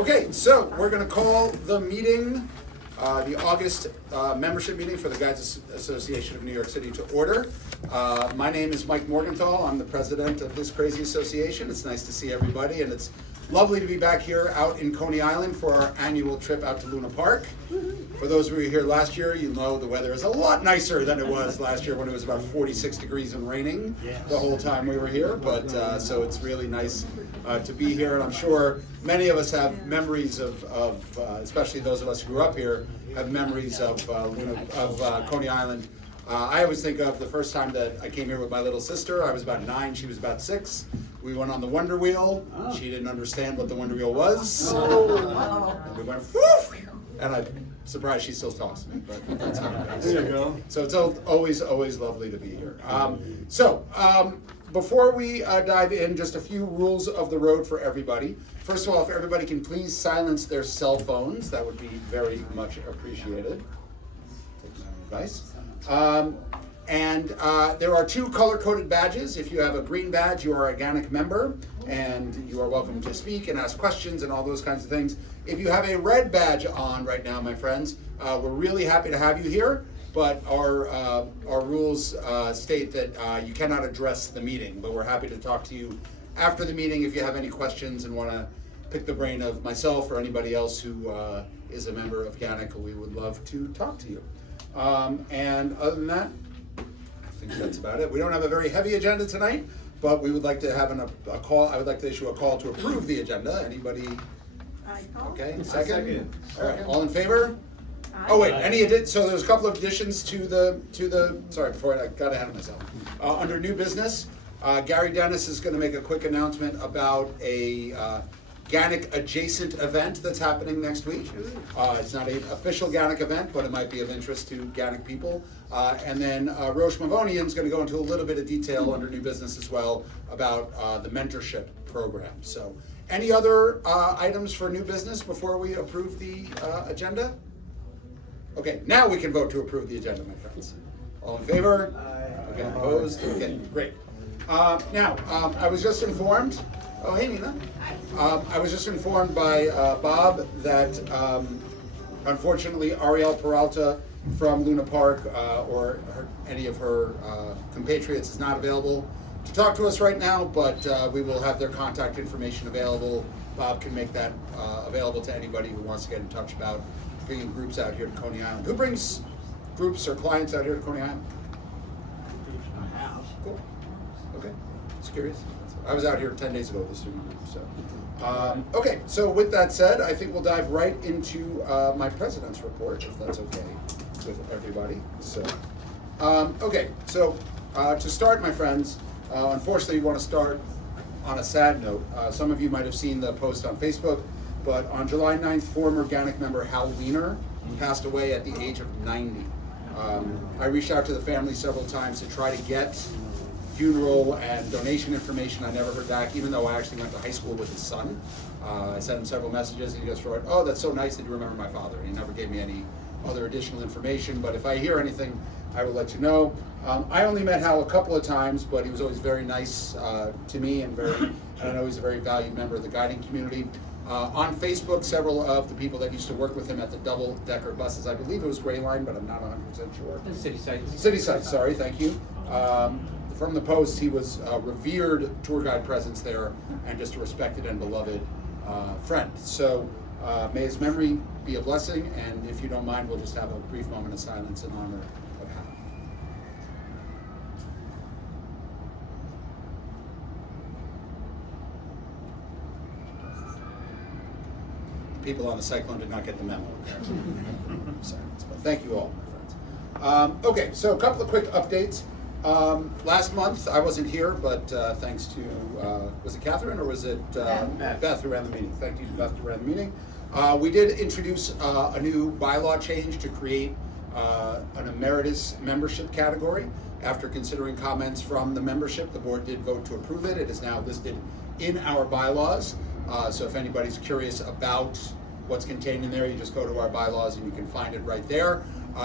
Okay, so we're going to call the meeting, the August membership meeting for the Guides Association of New York City to order. My name is Mike Morgenthau. I'm the president of this crazy association. It's nice to see everybody, and it's lovely to be back here out in Coney Island for our annual trip out to Luna Park. For those of you here last year, you know the weather is a lot nicer than it was last year when it was about 46 degrees and raining the whole time we were here. But so it's really nice to be here, and I'm sure many of us have memories of especially those of us who grew up here, have memories of Coney Island. I always think of the first time that I came here with my little sister. I was about 9, she was about 6. We went on the Wonder Wheel. She didn't understand what the Wonder Wheel was. And we went, woof! And I'm surprised she still talks to me, but that's how it goes. There you go. So it's always lovely to be here. Before we dive in, just a few rules of the road for everybody. First of all, if everybody can please silence their cell phones, that would be very much appreciated. Take my advice. There are 2 color-coded badges. If you have a green badge, you are a GANYC member, and you are welcome to speak and ask questions and all those kinds of things. If you have a red badge on right now, my friends, we're really happy to have you here, but our rules state that you cannot address the meeting, but we're happy to talk to you after the meeting if you have any questions and want to pick the brain of myself or anybody else who is a member of GANYC. We would love to talk to you. And other than that, I think that's about it. We don't have a very heavy agenda tonight, but we would like to have a call. I would like to issue a call to approve the agenda. Anybody? Okay, second. All right, all in favor? Oh wait, so there's a couple of additions to the. Sorry, before I got ahead of myself. Under new business, Gary Dennis is going to make a quick announcement about a GANYC adjacent event that's happening next week. It's not an official GANYC event, but it might be of interest to GANYC people. And then Rosh Mavonian is going to go into a little bit of detail under new business as well about the mentorship program. So any other items for new business before we approve the agenda? Okay, now we can vote to approve the agenda, my friends. All in favor? Aye. Okay, opposed? Okay, great. Now, I was just informed. Oh, hey, Nina. I was just informed by Bob that unfortunately Ariel Peralta from Luna Park or any of her compatriots is not available to talk to us right now, but we will have their contact information available. Bob can make that available to anybody who wants to get in touch about bringing groups out here to Coney Island. Who brings groups or clients out here to Coney Island? Cool. Okay. Just curious. I was out here 10 days ago with the student group. So, okay. So with that said, I think we'll dive right into my president's report, if that's okay with everybody. So, okay. So to start, my friends, unfortunately, we want to start on a sad note. Some of you might have seen the post on Facebook, but on July 9th, former GANYC member Hal Wiener passed away at the age of 90. I reached out to the family several times to try to get funeral and donation information. I never heard back, even though I actually went to high school with his son. I sent him several messages, and he just wrote, "Oh, that's so nice that you remember my father." And he never gave me any other additional information, but if I hear anything, I will let you know. I only met Hal a couple of times, but he was always very nice to me, and I know he's a very valued member of the guiding community. On Facebook, several of the people that used to work with him at the double-decker buses, I believe it was Gray Line, but I'm not 100% sure. City Sites. City Sites, sorry, thank you. From the post, he was a revered tour guide presence there and just a respected and beloved friend. So may his memory be a blessing, and if you don't mind, we'll just have a brief moment of silence in honor of Hal. People on the cyclone did not get the memo. Sorry, but thank you all, my friends. Okay, so a couple of quick updates. Last month, I wasn't here, but thanks to, was it Catherine or was it Beth who ran the meeting? Thank you to Beth who ran the meeting. We did introduce a new bylaw change to create an emeritus membership category. After considering comments from the membership, the board did vote to approve it. It is now listed in our bylaws. So if anybody's curious about what's contained in there, you just go to our bylaws and you can find it right there.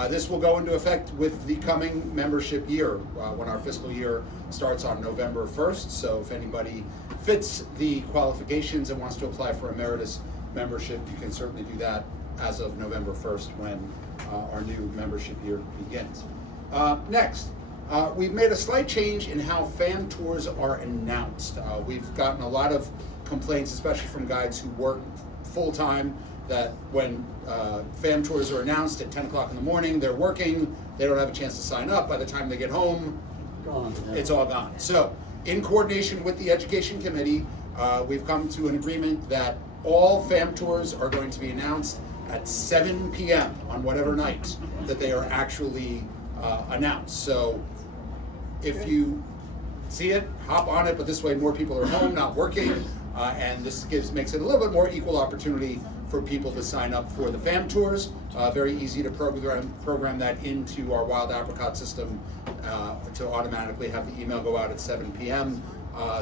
This will go into effect with the coming membership year, when our fiscal year starts on November 1st. So if anybody fits the qualifications and wants to apply for emeritus membership, you can certainly do that as of November 1st when our new membership year begins. Next, we've made a slight change in how fam tours are announced. We've gotten a lot of complaints, especially from guides who work full-time, that when fam tours are announced at 10 o'clock in the morning, they're working, they don't have a chance to sign up. By the time they get home, it's all gone. So, in coordination with the Education Committee, we've come to an agreement that all fam tours are going to be announced at 7 p.m. on whatever night that they are actually announced. So if you see it, hop on it, but this way more people are home, not working, and this makes it a little bit more equal opportunity for people to sign up for the fam tours. Very easy to program that into our Wild Apricot system to automatically have the email go out at 7 p.m.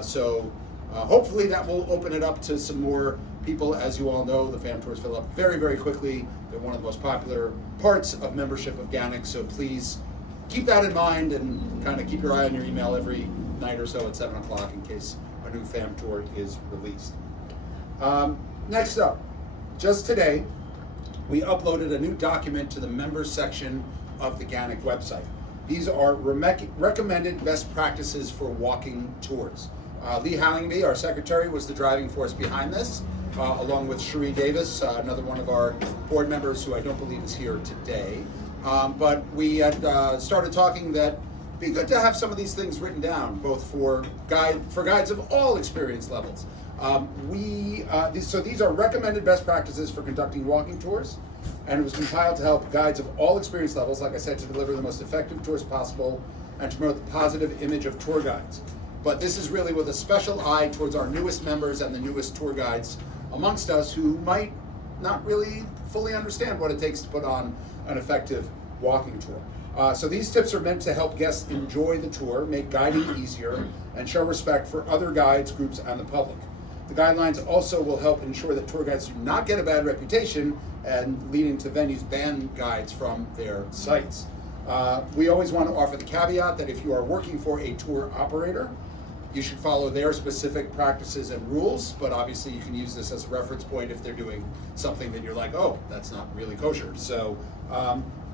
So hopefully that will open it up to some more people. As you all know, the fam tours fill up very, very quickly. They're one of the most popular parts of membership of GANYC, so please keep that in mind and kind of keep your eye on your email every night or so at 7 o'clock in case a new fam tour is released. Next up, just today, we uploaded a new document to the members section of the GANYC website. These are recommended best practices for walking tours. Lee Hallingby, our secretary, was the driving force behind this, along with Cherie Davis, another one of our board members who I don't believe is here today. But we had started talking that it'd be good to have some of these things written down, both for guides of all experience levels. So these are recommended best practices for conducting walking tours, and it was compiled to help guides of all experience levels, like I said, to deliver the most effective tours possible and to promote the positive image of tour guides. But this is really with a special eye towards our newest members and the newest tour guides amongst us who might not really fully understand what it takes to put on an effective walking tour. So these tips are meant to help guests enjoy the tour, make guiding easier, and show respect for other guides, groups, and the public. The guidelines also will help ensure that tour guides do not get a bad reputation and leading to venues ban guides from their sites. We always want to offer the caveat that if you are working for a tour operator, you should follow their specific practices and rules, but obviously you can use this as a reference point if they're doing something that you're like, oh, that's not really kosher. So,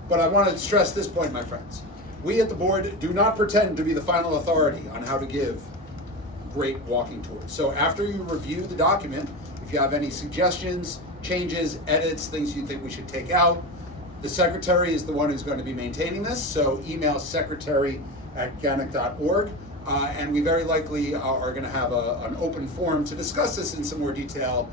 but I want to stress this point, my friends. We at the board do not pretend to be the final authority on how to give great walking tours. So after you review the document, if you have any suggestions, changes, edits, things you think we should take out, the secretary is the one who's going to be maintaining this, so email secretary@ganyc.org. And we very likely are going to have an open forum to discuss this in some more detail,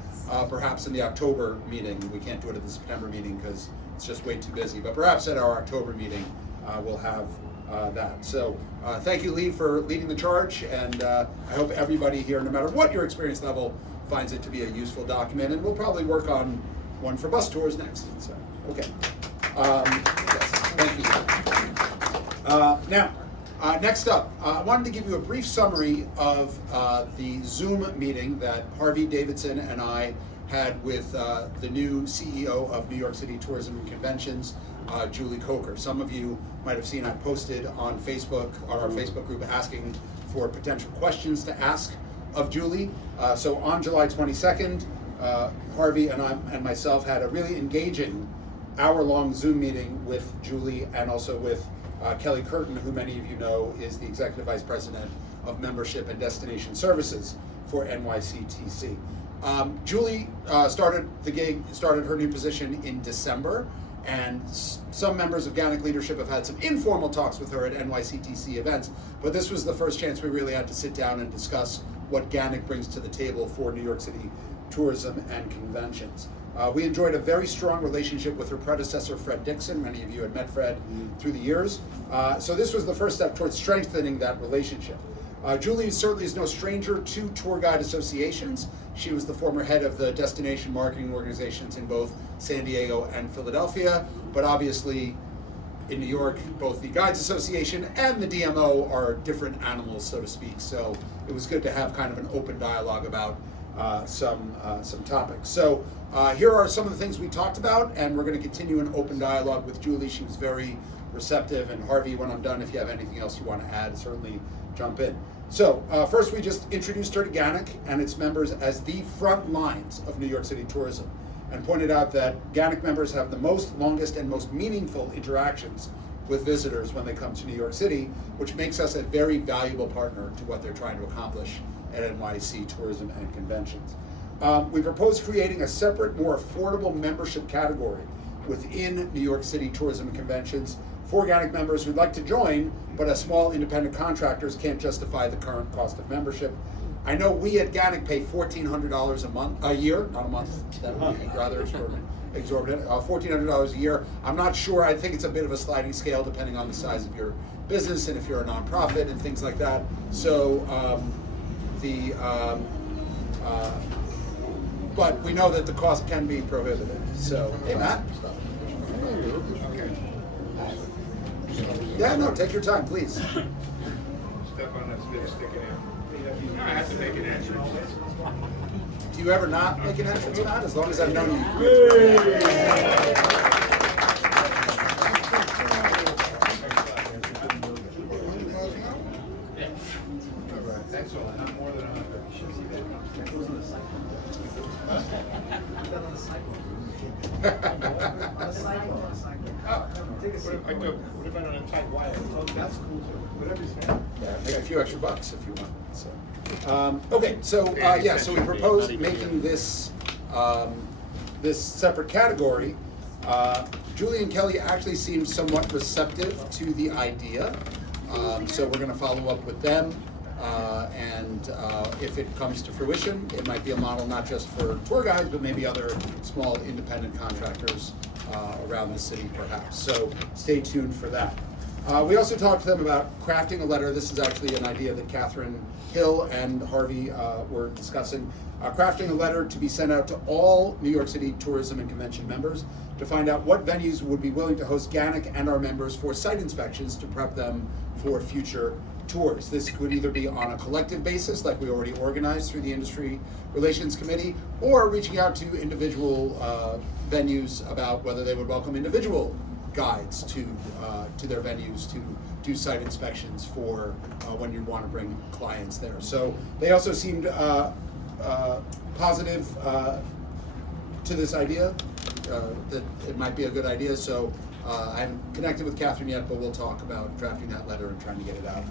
perhaps in the October meeting. We can't do it at the September meeting because it's just way too busy, but perhaps at our October meeting we'll have that. So thank you, Lee, for leading the charge, and I hope everybody here, no matter what your experience level, finds it to be a useful document, and we'll probably work on one for bus tours next. So, okay. Yes, thank you. Now, next up, I wanted to give you a brief summary of the Zoom meeting that Harvey Davidson and I had with the new CEO of New York City Tourism and Conventions, Julie Coker. Some of you might have seen I posted on Facebook, on our Facebook group, asking for potential questions to ask of Julie. So on July 22nd, Harvey and I and myself had a really engaging hour-long Zoom meeting with Julie and also with Kelly Curtin, who many of you know is the Executive Vice President of Membership and Destination Services for NYCTC. Julie started her new position in December, and some members of GANYC leadership have had some informal talks with her at NYCTC events, but this was the first chance we really had to sit down and discuss what GANYC brings to the table for New York City tourism and conventions. We enjoyed a very strong relationship with her predecessor, Fred Dixon. Many of you had met Fred through the years. So this was the first step towards strengthening that relationship. Julie certainly is no stranger to tour guide associations. She was the former head of the destination marketing organizations in both San Diego and Philadelphia, but obviously in New York, both the Guides Association and the DMO are different animals, so to speak. So it was good to have kind of an open dialogue about some topics. So here are some of the things we talked about, and we're going to continue an open dialogue with Julie. She was very receptive, and Harvey, when I'm done, if you have anything else you want to add, certainly jump in. So first we just introduced her to GANYC and its members as the front lines of New York City tourism, and pointed out that GANYC members have the longest and most meaningful interactions with visitors when they come to New York City, which makes us a very valuable partner to what they're trying to accomplish at NYC Tourism and Conventions. We propose creating a separate, more affordable membership category within New York City Tourism and Conventions for GANYC members who'd like to join, but as small independent contractors can't justify the current cost of membership. I know we at GANYC pay $1,400 a year, not a month. That would be rather exorbitant. $1,400 a year. I'm not sure. I think it's a bit of a sliding scale depending on the size of your business and if you're a nonprofit and things like that. So but we know that the cost can be prohibitive. So, hey Matt. Yeah, no, take your time, please. Step on that spit, stick it in. I have to make an entrance. Do you ever not make an entrance, Matt? As long as I've known you. That's all, not more than 100. What about on a tight wire? Oh, that's cool too. Whatever you say. Yeah, make a few extra bucks if you want. So, okay, so yeah, so we propose making this this separate category. Julie and Kelly actually seem somewhat receptive to the idea, so we're going to follow up with them. And if it comes to fruition, it might be a model not just for tour guides, but maybe other small independent contractors around the city, perhaps. So stay tuned for that. We also talked to them about crafting a letter. This is actually an idea that Catherine Hill and Harvey were discussing. Crafting a letter to be sent out to all New York City Tourism and Convention members to find out what venues would be willing to host GANYC and our members for site inspections to prep them for future tours. This could either be on a collective basis, like we already organized through the Industry Relations Committee, or reaching out to individual venues about whether they would welcome individual guides to their venues to do site inspections for when you want to bring clients there. So they also seemed positive to this idea, that it might be a good idea. So I haven't connected with Catherine yet, but we'll talk about drafting that letter and trying to get it out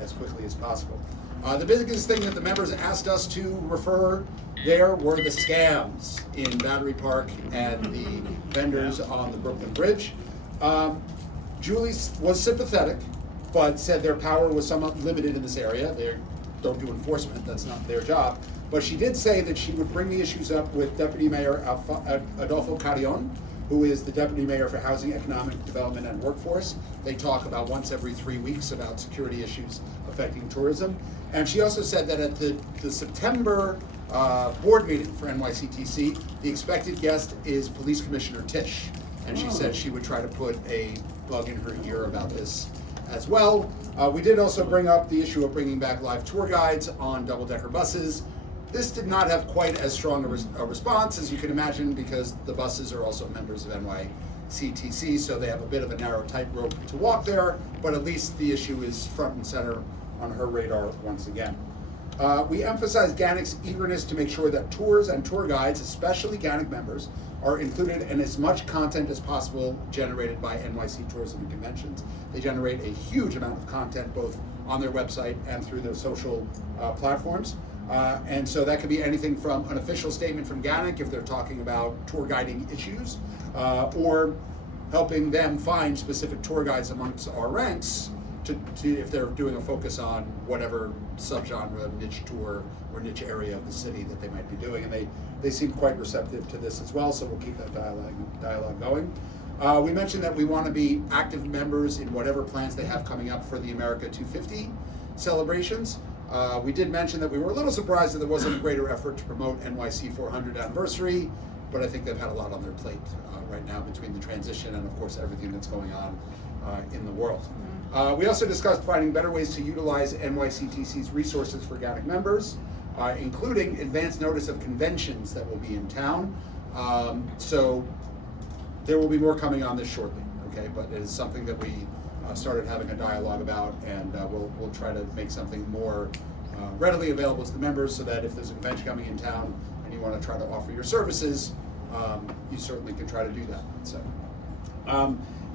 as quickly as possible. The biggest thing that the members asked us to refer there were the scams in Battery Park and the vendors on the Brooklyn Bridge. Julie was sympathetic, but said their power was somewhat limited in this area. They don't do enforcement, that's not their job. But she did say that she would bring the issues up with Deputy Mayor Adolfo Carrion, who is the Deputy Mayor for Housing, Economic Development and Workforce. They talk about once every 3 weeks about security issues affecting tourism. And she also said that at the September board meeting for NYCTC, the expected guest is Police Commissioner Tisch. And she said she would try to put a bug in her ear about this as well. We did also bring up the issue of bringing back live tour guides on double-decker buses. This did not have quite as strong a response as you can imagine, because the buses are also members of NYCTC, so they have a bit of a narrow tightrope to walk there, but at least the issue is front and center on her radar once again. We emphasize GANYC's eagerness to make sure that tours and tour guides, especially GANYC members, are included in as much content as possible generated by NYC Tourism and Conventions. They generate a huge amount of content both on their website and through their social platforms. And so that could be anything from an official statement from GANYC if they're talking about tour guiding issues, or helping them find specific tour guides amongst our ranks to if they're doing a focus on whatever subgenre, niche tour, or niche area of the city that they might be doing. And they seem quite receptive to this as well, so we'll keep that dialogue going. We mentioned that we want to be active members in whatever plans they have coming up for the America 250 celebrations. We did mention that we were a little surprised that there wasn't a greater effort to promote NYC 400 anniversary, but I think they've had a lot on their plate right now between the transition and, of course, everything that's going on in the world. We also discussed finding better ways to utilize NYCTC's resources for GANYC members, including advance notice of conventions that will be in town. So there will be more coming on this shortly, okay? But it is something that we started having a dialogue about, and we'll try to make something more readily available to the members, so that if there's a convention coming in town and you want to try to offer your services, you certainly can try to do that. So,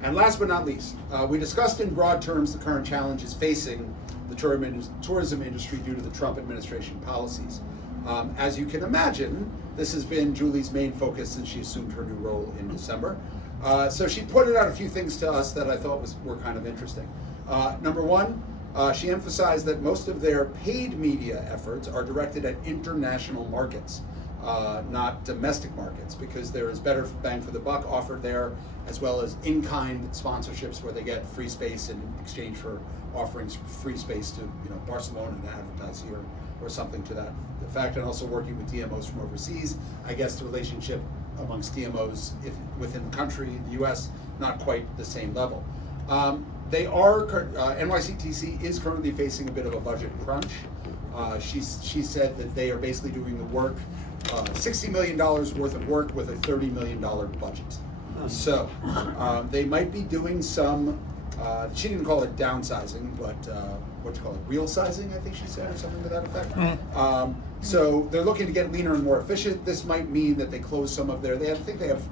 and last but not least, we discussed in broad terms the current challenges facing the tourism industry due to the Trump administration policies. As you can imagine, this has been Julie's main focus since she assumed her new role in December. So she pointed out a few things to us that I thought were kind of interesting. Number one, she emphasized that most of their paid media efforts are directed at international markets, not domestic markets, because there is better bang for the buck offered there, as well as in-kind sponsorships where they get free space in exchange for offering free space to Barcelona to advertise here or something to that effect, and also working with DMOs from overseas. I guess the relationship amongst DMOs within the country, the U.S., not quite the same level. NYCTC is currently facing a bit of a budget crunch. She said that they are basically doing the work, $60 million worth of work with a $30 million budget. So they might be doing some, she didn't call it downsizing, but what you call it, real sizing, I think she said, or something to that effect. So they're looking to get leaner and more efficient. This might mean that they close some of their, I think they have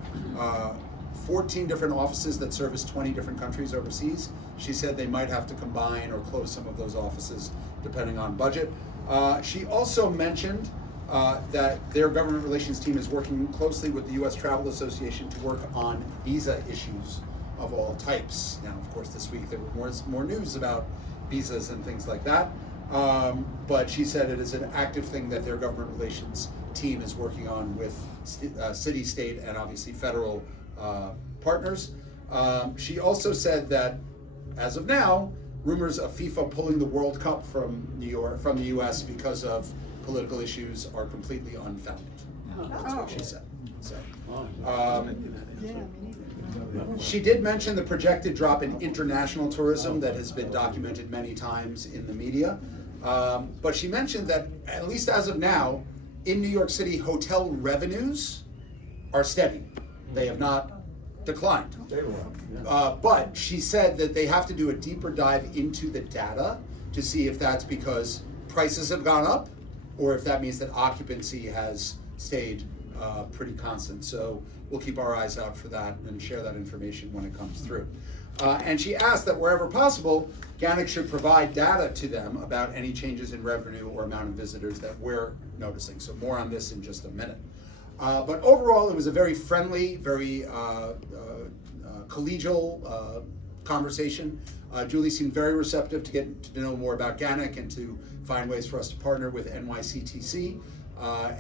14 different offices that service 20 different countries overseas. She said they might have to combine or close some of those offices depending on budget. She also mentioned that their government relations team is working closely with the U.S. Travel Association to work on visa issues of all types. Now, of course, this week there were more news about visas and things like that. But she said it is an active thing that their government relations team is working on with city, state, and obviously federal partners. She also said that, as of now, rumors of FIFA pulling the World Cup from the U.S. because of political issues are completely unfounded. That's what she said. So, she did mention the projected drop in international tourism that has been documented many times in the media. But she mentioned that, at least as of now, in New York City, hotel revenues are steady. They have not declined. But she said that they have to do a deeper dive into the data to see if that's because prices have gone up or if that means that occupancy has stayed pretty constant. So we'll keep our eyes out for that and share that information when it comes through. And she asked that wherever possible, GANYC should provide data to them about any changes in revenue or amount of visitors that we're noticing. So more on this in just a minute. But overall, it was a very friendly, very collegial conversation. Julie seemed very receptive to get to know more about GANYC and to find ways for us to partner with NYCTC.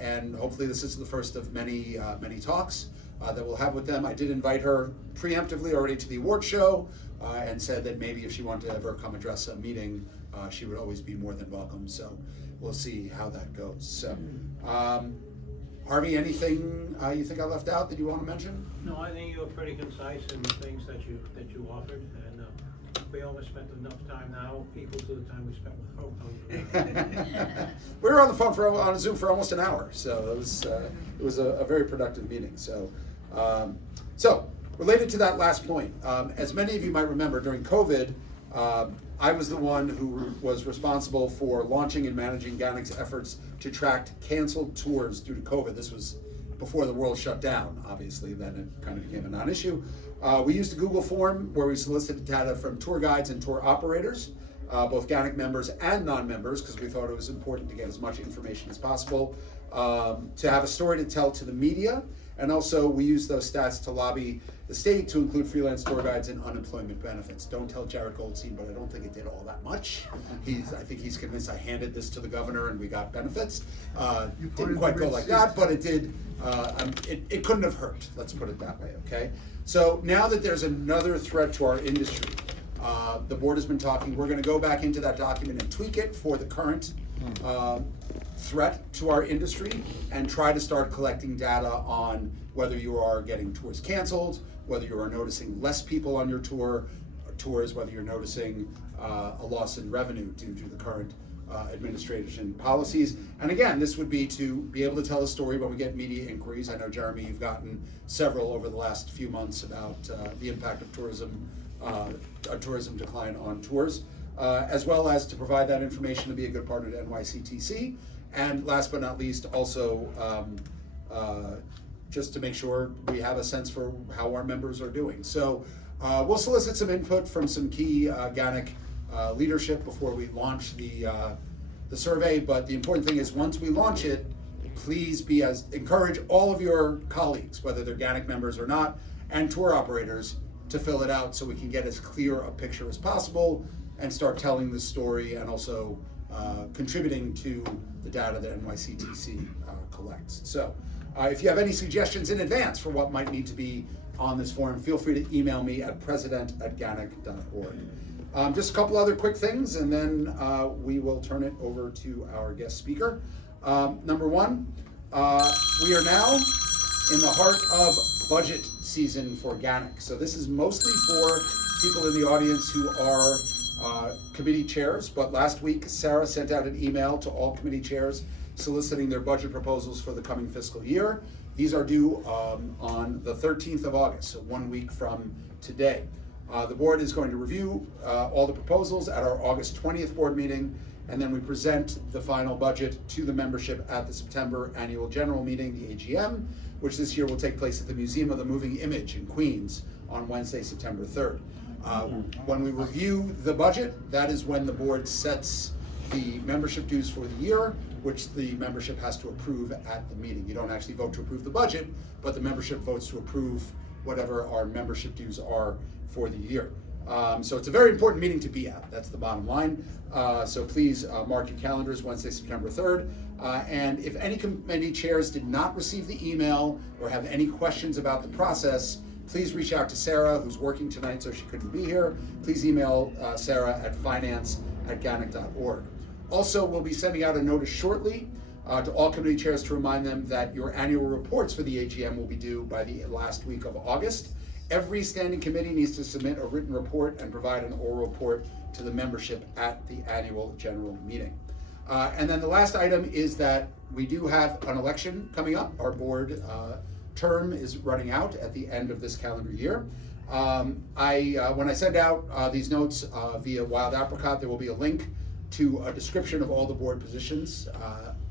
And hopefully this is the first of many talks that we'll have with them. I did invite her preemptively already to the award show and said that maybe if she wanted to ever come address a meeting, she would always be more than welcome. So we'll see how that goes. So, Harvey, anything you think I left out that you want to mention? No, I think you were pretty concise in the things that you offered, and we almost spent enough time now equal to the time we spent with Hope. We were on the phone on Zoom for almost an hour, so it was a very productive meeting. So related to that last point, as many of you might remember, during COVID, I was the one who was responsible for launching and managing GANYC's efforts to track canceled tours due to COVID. This was before the world shut down, obviously, then it kind of became a non-issue. We used a Google form where we solicited data from tour guides and tour operators, both GANYC members and non-members, because we thought it was important to get as much information as possible, to have a story to tell to the media. And also, we used those stats to lobby the state to include freelance tour guides and unemployment benefits. Don't tell Jared Goldstein, but I don't think it did all that much. I think he's convinced I handed this to the governor and we got benefits. Didn't quite go like that, but it did. It couldn't have hurt. Let's put it that way. Okay. So now that there's another threat to our industry, the board has been talking. We're going to go back into that document and tweak it for the current threat to our industry and try to start collecting data on whether you are getting tours canceled, whether you are noticing less people on your tours, whether you're noticing a loss in revenue due to the current administration policies. And again, this would be to be able to tell a story when we get media inquiries. I know, Jeremy, you've gotten several over the last few months about the impact of tourism a tourism decline on tours, as well as to provide that information to be a good partner to NYCTC. And last but not least, also just to make sure we have a sense for how our members are doing. So we'll solicit some input from some key GANYC leadership before we launch the survey. But the important thing is, once we launch it, please encourage all of your colleagues, whether they're GANYC members or not, and tour operators, to fill it out so we can get as clear a picture as possible and start telling the story, and also contributing to the data that NYCTC collects. So if you have any suggestions in advance for what might need to be on this form, feel free to email me at president@ganyc.org. Just a couple other quick things, and then we will turn it over to our guest speaker. Number one, we are now in the heart of budget season for GANYC. So this is mostly for people in the audience who are committee chairs, but last week Sarah sent out an email to all committee chairs soliciting their budget proposals for the coming fiscal year. These are due on the 13th of August, so 1 week from today. The board is going to review all the proposals at our August 20th board meeting, and then we present the final budget to the membership at the September annual general meeting, the AGM, which this year will take place at the Museum of the Moving Image in Queens on Wednesday, September 3rd. When we review the budget, that is when the board sets the membership dues for the year, which the membership has to approve at the meeting. You don't actually vote to approve the budget, but the membership votes to approve whatever our membership dues are for the year. So it's a very important meeting to be at. That's the bottom line. So please mark your calendars, Wednesday, September 3rd. And if any committee chairs did not receive the email or have any questions about the process, please reach out to Sarah, who's working tonight, so she couldn't be here. Please email Sarah at finance@ganyc.org. Also, we'll be sending out a notice shortly to all committee chairs to remind them that your annual reports for the AGM will be due by the last week of August. Every standing committee needs to submit a written report and provide an oral report to the membership at the annual general meeting. And then the last item is that we do have an election coming up. Our board term is running out at the end of this calendar year. When I send out these notes via Wild Apricot, there will be a link to a description of all the board positions.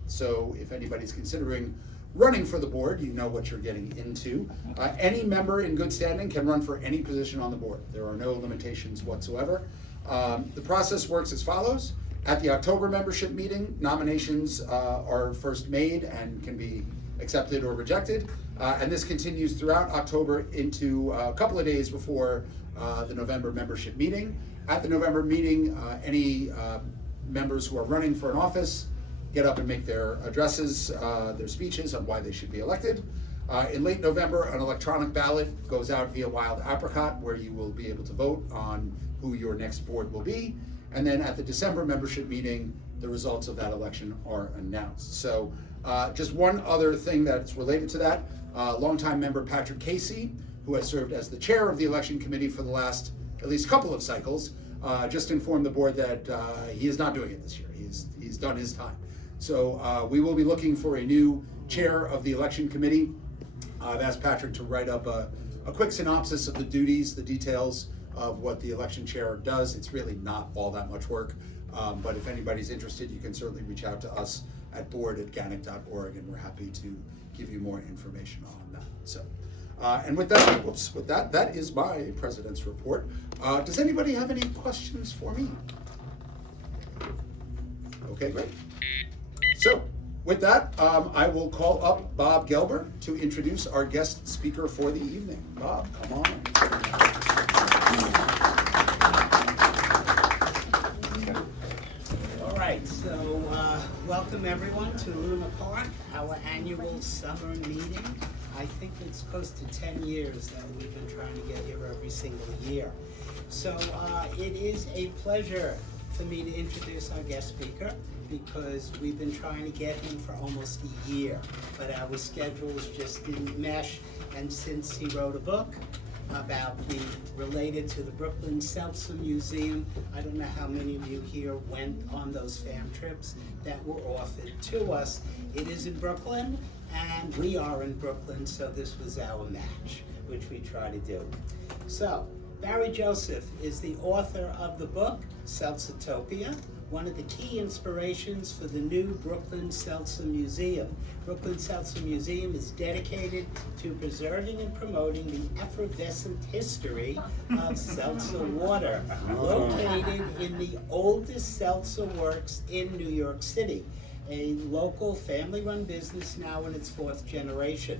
So if anybody's considering running for the board, you know what you're getting into. Any member in good standing can run for any position on the board. There are no limitations whatsoever. The process works as follows. At the October membership meeting, nominations are first made and can be accepted or rejected. And this continues throughout October into a couple of days before the November membership meeting. At the November meeting, any members who are running for an office get up and make their addresses, their speeches on why they should be elected. In late November, an electronic ballot goes out via Wild Apricot, where you will be able to vote on who your next board will be. And then at the December membership meeting, the results of that election are announced. So just one other thing that's related to that, longtime member Patrick Casey, who has served as the chair of the election committee for the last at least couple of cycles, just informed the board that he is not doing it this year. He's done his time. So we will be looking for a new chair of the election committee. I've asked Patrick to write up a quick synopsis of the duties, the details of what the election chair does. It's really not all that much work, but if anybody's interested, you can certainly reach out to us at board@ganyc.org, and we're happy to give you more information on that. So, and with that, that is my president's report. Does anybody have any questions for me? Okay, great. So, with that, I will call up Bob Gelber to introduce our guest speaker for the evening. Bob, come on. All right, so welcome everyone to Luna Park, our annual summer meeting. I think it's close to 10 years that we've been trying to get here every single year. So it is a pleasure for me to introduce our guest speaker, because we've been trying to get him for almost a year, but our schedules just didn't mesh. And since he wrote a book about related to the Brooklyn Seltzer Museum, I don't know how many of you here went on those fam trips that were offered to us. It is in Brooklyn, and we are in Brooklyn, so this was our match, which we try to do. So, Barry Joseph is the author of the book Seltzertopia, one of the key inspirations for the new Brooklyn Seltzer Museum. Brooklyn Seltzer Museum is dedicated to preserving and promoting the effervescent history of seltzer water, located in the oldest seltzer works in New York City, a local family-run business now in its 4th generation.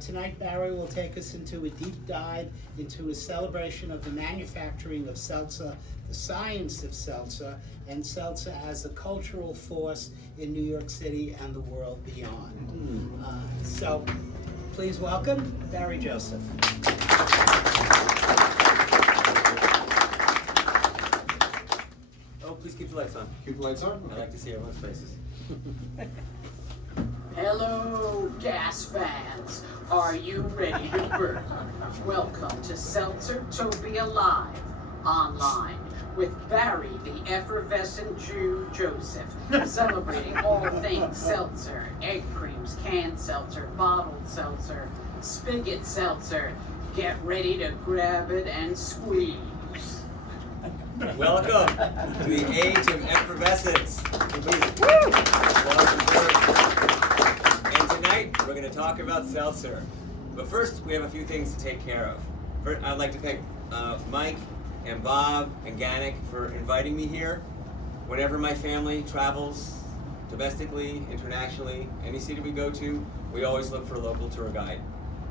Tonight, Barry will take us into a deep dive into a celebration of the manufacturing of seltzer, the science of seltzer, and seltzer as a cultural force in New York City and the world beyond. So, please welcome Barry Joseph. Oh, please keep the lights on. Keep the lights on. I like to see everyone's faces. Hello, gas fans. Are you ready to burn? Welcome to Seltzertopia Live, online, with Barry the Effervescent Jew Joseph, celebrating all things seltzer, egg creams, canned seltzer, bottled seltzer, spigot seltzer. Get ready to grab it and squeeze. Welcome to the age of effervescence. And tonight we're going to talk about seltzer. But first, we have a few things to take care of. First, I'd like to thank Mike and Bob and GANYC for inviting me here. Whenever my family travels, domestically, internationally, any city we go to, we always look for a local tour guide.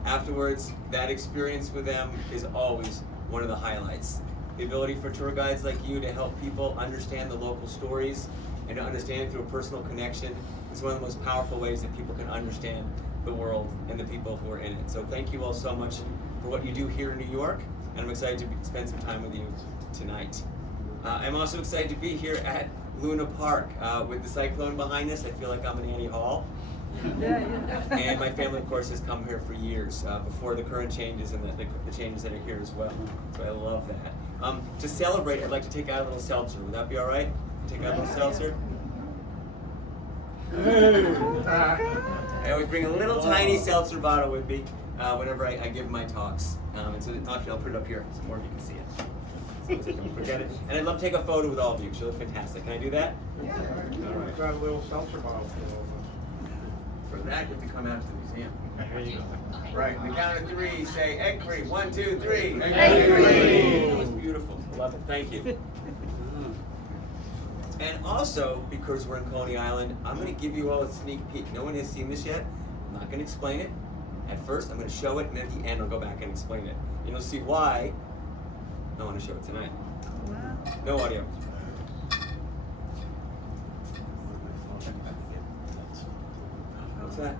Afterwards, that experience with them is always one of the highlights. The ability for tour guides like you to help people understand the local stories and to understand it through a personal connection is one of the most powerful ways that people can understand the world and the people who are in it. So thank you all so much for what you do here in New York, and I'm excited to spend some time with you tonight. I'm also excited to be here at Luna Park. With the cyclone behind us, I feel like I'm in Annie Hall. And my family, of course, has come here for years, before the current changes and the changes that are here as well. So I love that. To celebrate, I'd like to take out a little seltzer. Would that be all right? Take out a little seltzer? I always bring a little tiny seltzer bottle with me whenever I give my talks. And so actually, I'll put it up here so more of you can see it. So don't forget it. And I'd love to take a photo with all of you. You look fantastic. Can I do that? Yeah. All right. Got a little seltzer bottle full of For that, you have to come out to the museum. There you go. Right, on the count of 3, say egg cream. 1, 2, 3. Egg cream. That was beautiful. Love it. Thank you. And also, because we're in Coney Island, I'm going to give you all a sneak peek. No one has seen this yet. I'm not going to explain it. At first, I'm going to show it, and at the end, I'll go back and explain it. And you'll see why I want to show it tonight. No audio. What's that?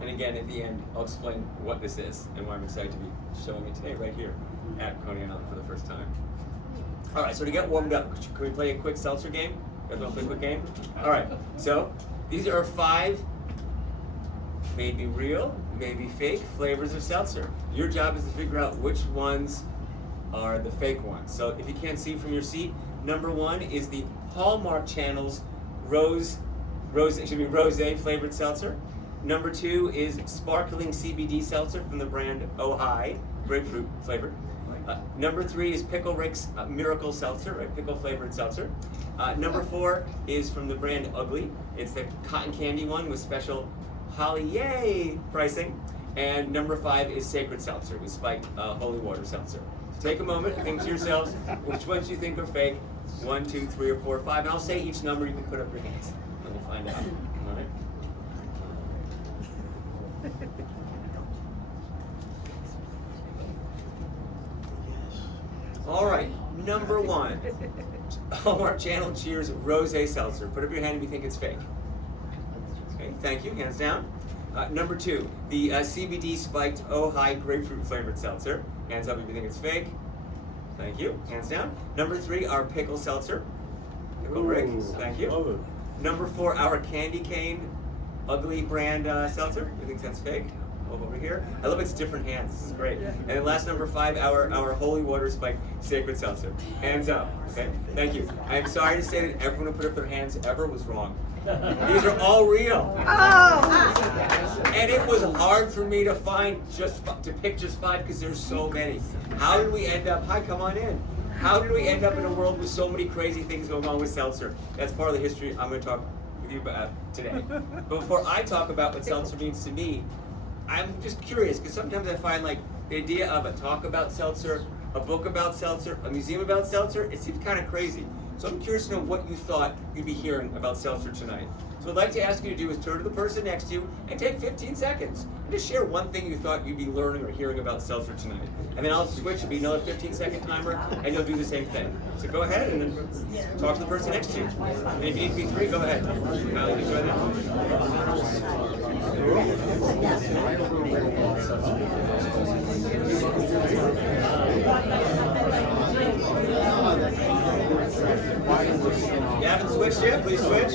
And again, at the end, I'll explain what this is and why I'm excited to be showing it today right here at Coney Island for the first time. All right, so to get warmed up, can we play a quick seltzer game? You guys want to play a quick game? All right, so these are 5 maybe real, maybe fake flavors of seltzer. Your job is to figure out which ones are the fake ones. So if you can't see from your seat, number 1 is the Hallmark Channel's rose flavored seltzer. Number 2 is sparkling CBD seltzer from the brand Ojai, grapefruit flavored. Number 3 is Pickle Rick's Miracle Seltzer, right? Pickle flavored seltzer. Number 4 is from the brand Ugly. It's the cotton candy one with special Holly Yay pricing. And number 5 is Sacred Seltzer with spiked holy water seltzer. So take a moment and think to yourselves which ones you think are fake. 1, 2, 3, or 4, 5. And I'll say each number. You can put up your hands and we'll find out. All right. All right, number 1, Hallmark Channel Cheers Rosé Seltzer. Put up your hand if you think it's fake. Okay, thank you, hands down. Number 2, the CBD spiked Ojai grapefruit flavored seltzer. Hands up if you think it's fake. Thank you, hands down. Number 3, our pickle seltzer. Pickle Rick, thank you. Number 4, our candy cane Ugly brand seltzer. You think that's fake? over here. I love its different hands. This is great. And then last number 5, our holy water spike sacred seltzer. Hands up. Okay. Thank you. I am sorry to say that everyone who put up their hands ever was wrong. These are all real. And it was hard for me to pick just 5 because there's so many. How did we end up? Hi, come on in. How did we end up in a world with so many crazy things going on with seltzer? That's part of the history I'm going to talk with you about today. But before I talk about what seltzer means to me, I'm just curious because sometimes I find like the idea of a talk about seltzer, a book about seltzer, a museum about seltzer, it seems kind of crazy. So I'm curious to know what you thought you'd be hearing about seltzer tonight. So what I'd like to ask you to do is turn to the person next to you and take 15 seconds and just share one thing you thought you'd be learning or hearing about seltzer tonight. And then I'll switch, it'll be another 15-second timer, and you'll do the same thing. So go ahead and then talk to the person next to you. And if you need to be 3, go ahead. Kylie, you enjoy You haven't switched yet? Please switch.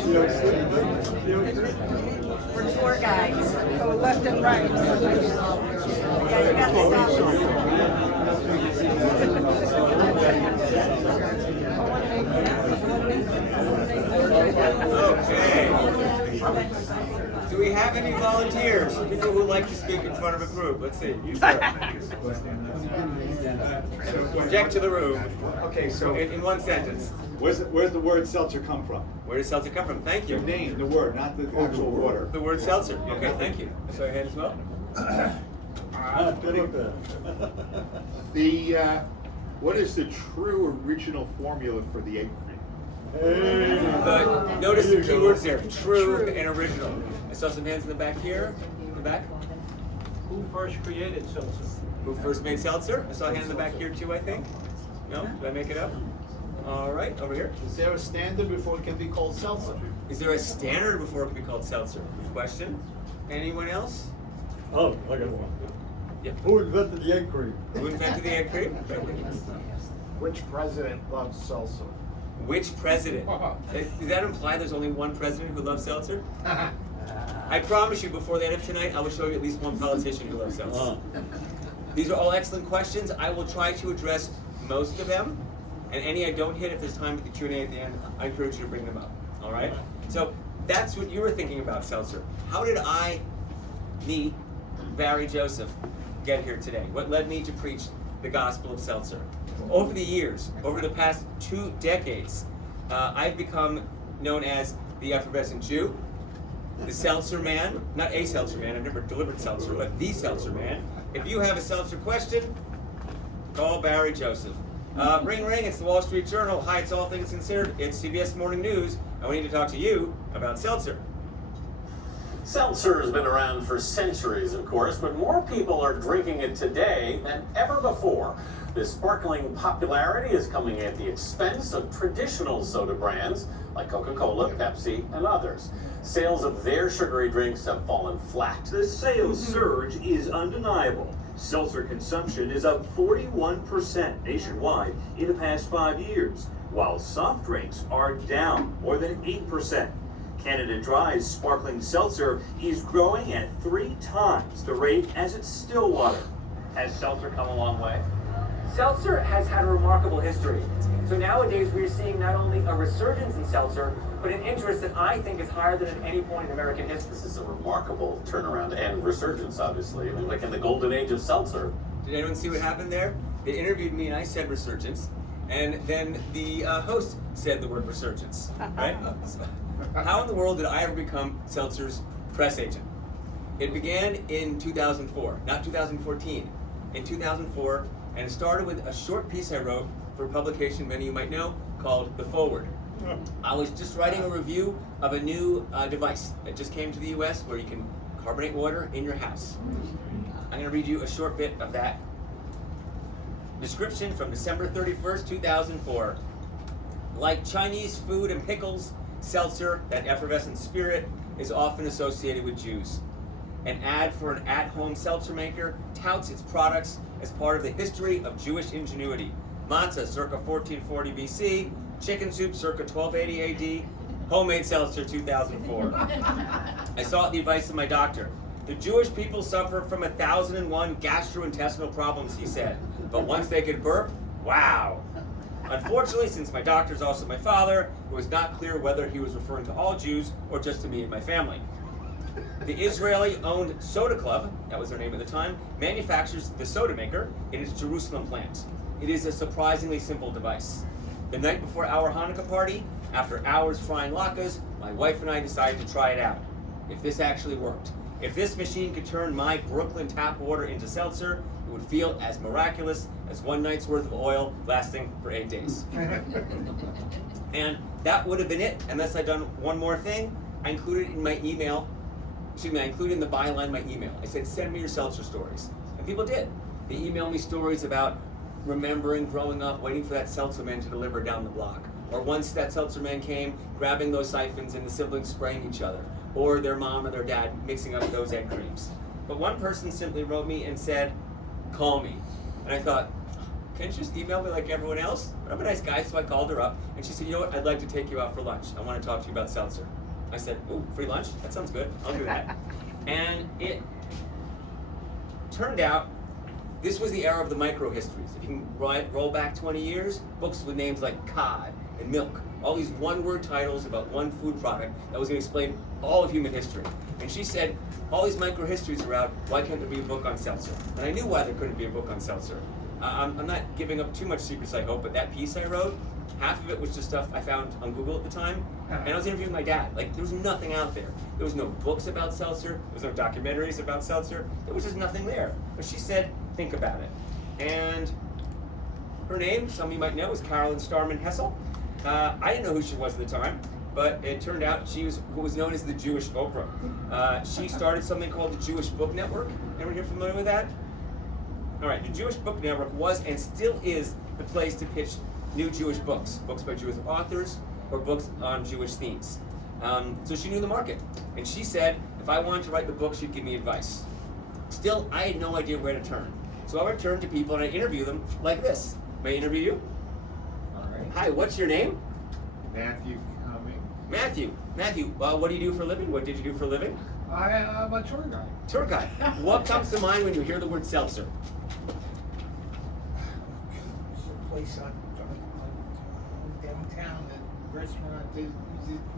We're tour guides. Go left and right. Yeah, you got Okay. Do we have any volunteers? People who like to speak in front of a group? Let's see. You start. Project to the room. Okay, so In one sentence. where's the word seltzer come from? Where does seltzer come from? Thank you. The name, the word, not the actual water. The word seltzer. Okay, thank you. So your hand as well. What is the true original formula for the egg cream? Notice the keywords there. True and original. I saw some hands in the back here. In the back. Who first created seltzer? Who first made seltzer? I saw a hand in the back here too, I think. No? Did I make it up? All right, over here. Is there a standard before it can be called seltzer? Is there a standard before it can be called seltzer? Question? Anyone else? Oh, I got one. Yep. Who invented the egg cream? Who invented the egg cream? Which president loves seltzer? Which president? Does that imply there's only one president who loves seltzer? I promise you, before the end of tonight, I will show you at least one politician who loves seltzer. These are all excellent questions. I will try to address most of them, and any I don't hit, if there's time at the Q&A at the end, I encourage you to bring them up. All right? So that's what you were thinking about seltzer. How did me, Barry Joseph, get here today? What led me to preach the gospel of seltzer? Over the years, over the past 2 decades, I've become known as the effervescent Jew, the seltzer man, not a seltzer man, I've never delivered seltzer, but the seltzer man. If you have a seltzer question, call Barry Joseph. Ring, ring, it's the Wall Street Journal. Hi, it's All Things Considered. It's CBS Morning News, and we need to talk to you about seltzer. Seltzer has been around for centuries, of course, but more people are drinking it today than ever before. This sparkling popularity is coming at the expense of traditional soda brands like Coca-Cola, Pepsi, and others. Sales of their sugary drinks have fallen flat. The sales surge is undeniable. Seltzer consumption is up 41% nationwide in the past 5 years, while soft drinks are down more than 8%. Canada Dry's sparkling seltzer is growing at 3 times the rate as its still water. Has seltzer come a long way? Seltzer has had a remarkable history. So nowadays we're seeing not only a resurgence in seltzer, but an interest that I think is higher than at any point in American history. This is a remarkable turnaround and resurgence, obviously. I mean, like in the golden age of seltzer. Did anyone see what happened there? They interviewed me and I said resurgence, and then the host said the word resurgence, right? How in the world did I ever become Seltzer's press agent? It began in 2004, not 2014. In 2004, and it started with a short piece I wrote for a publication many of you might know called The Forward. I was just writing a review of a new device that just came to the US where you can carbonate water in your house. I'm going to read you a short bit of that description from December 31st, 2004. Like Chinese food and pickles, seltzer, that effervescent spirit, is often associated with Jews. An ad for an at-home seltzer maker touts its products as part of the history of Jewish ingenuity. Matzah, circa 1440 BC, chicken soup, circa 1280 AD, homemade seltzer, 2004. I sought the advice of my doctor. The Jewish people suffer from 1,001 gastrointestinal problems, he said. But once they could burp, wow. Unfortunately, since my doctor is also my father, it was not clear whether he was referring to all Jews or just to me and my family. The Israeli-owned Soda Club, that was their name at the time, manufactures the soda maker in its Jerusalem plant. It is a surprisingly simple device. The night before our Hanukkah party, after hours frying latkes, my wife and I decided to try it out. If this actually worked. If this machine could turn my Brooklyn tap water into seltzer, it would feel as miraculous as one night's worth of oil lasting for 8 days. And that would have been it, unless I'd done one more thing. I included in my email, I included in the byline of my email. I said, send me your seltzer stories. And people did. They emailed me stories about remembering growing up, waiting for that seltzer man to deliver down the block. Or once that seltzer man came, grabbing those siphons and the siblings spraying each other. Or their mom or their dad mixing up those egg creams. But one person simply wrote me and said, call me. And I thought, can't you just email me like everyone else? But I'm a nice guy, so I called her up. And she said, you know what, I'd like to take you out for lunch. I want to talk to you about seltzer. I said, ooh, free lunch? That sounds good. I'll do that. And it turned out this was the era of the micro-histories. If you can roll back 20 years, books with names like cod and milk, all these one-word titles about one food product that was going to explain all of human history. And she said, all these micro-histories are out, why can't there be a book on seltzer? And I knew why there couldn't be a book on seltzer. I'm not giving up too much secrets, I hope, but that piece I wrote, half of it was just stuff I found on Google at the time, and I was interviewing my dad. Like, there was nothing out there. There was no books about seltzer, there was no documentaries about seltzer, there was just nothing there. But she said, think about it. And her name, some of you might know, is Carolyn Starman Hessel. I didn't know who she was at the time, but it turned out she was what was known as the Jewish Oprah. She started something called the Jewish Book Network. Anyone here familiar with that? All right, the Jewish Book Network was and still is the place to pitch new Jewish books, books by Jewish authors or books on Jewish themes. So she knew the market, and she said if I wanted to write the book, she'd give me advice. Still, I had no idea where to turn. So I would turn to people and I interview them like this. May I interview you? All right. Hi, what's your name? Matthew Cumming. Matthew, what do you do for a living? What did you do for a living? I'm a tour guide. Tour guide. What comes to mind when you hear the word seltzer? Place on downtown, that restaurant.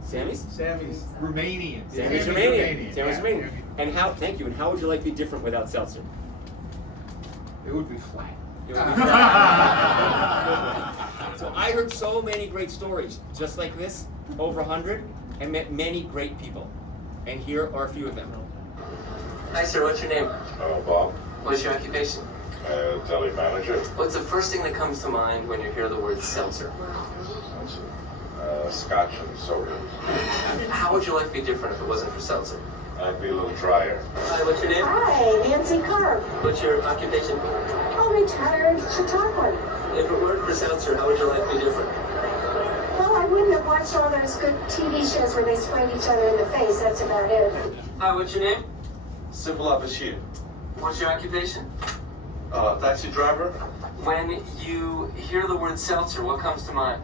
Sammy's? Sammy's Romanian. Sammy's Romanian. Sammy's Romanian. And how? Thank you. And how would your life be different without seltzer? It would be flat. It would be flat. So I heard so many great stories, just like this, over 100, and met many great people. And here are a few of them. Hi, sir. What's your name? Bob. What's your occupation? Deli manager. What's the first thing that comes to mind when you hear the word seltzer? Scotch and soda. How would your life be different if it wasn't for seltzer? I'd be a little drier. Hi, what's your name? Hi, Nancy Carp. What's your occupation? I'm retired Chautauquan. If it weren't for seltzer, how would your life be different? Well, I wouldn't have watched all those good TV shows where they sprayed each other in the face. That's about it. Hi, what's your name? Simple Abashir. What's your occupation? Taxi driver. When you hear the word seltzer, what comes to mind?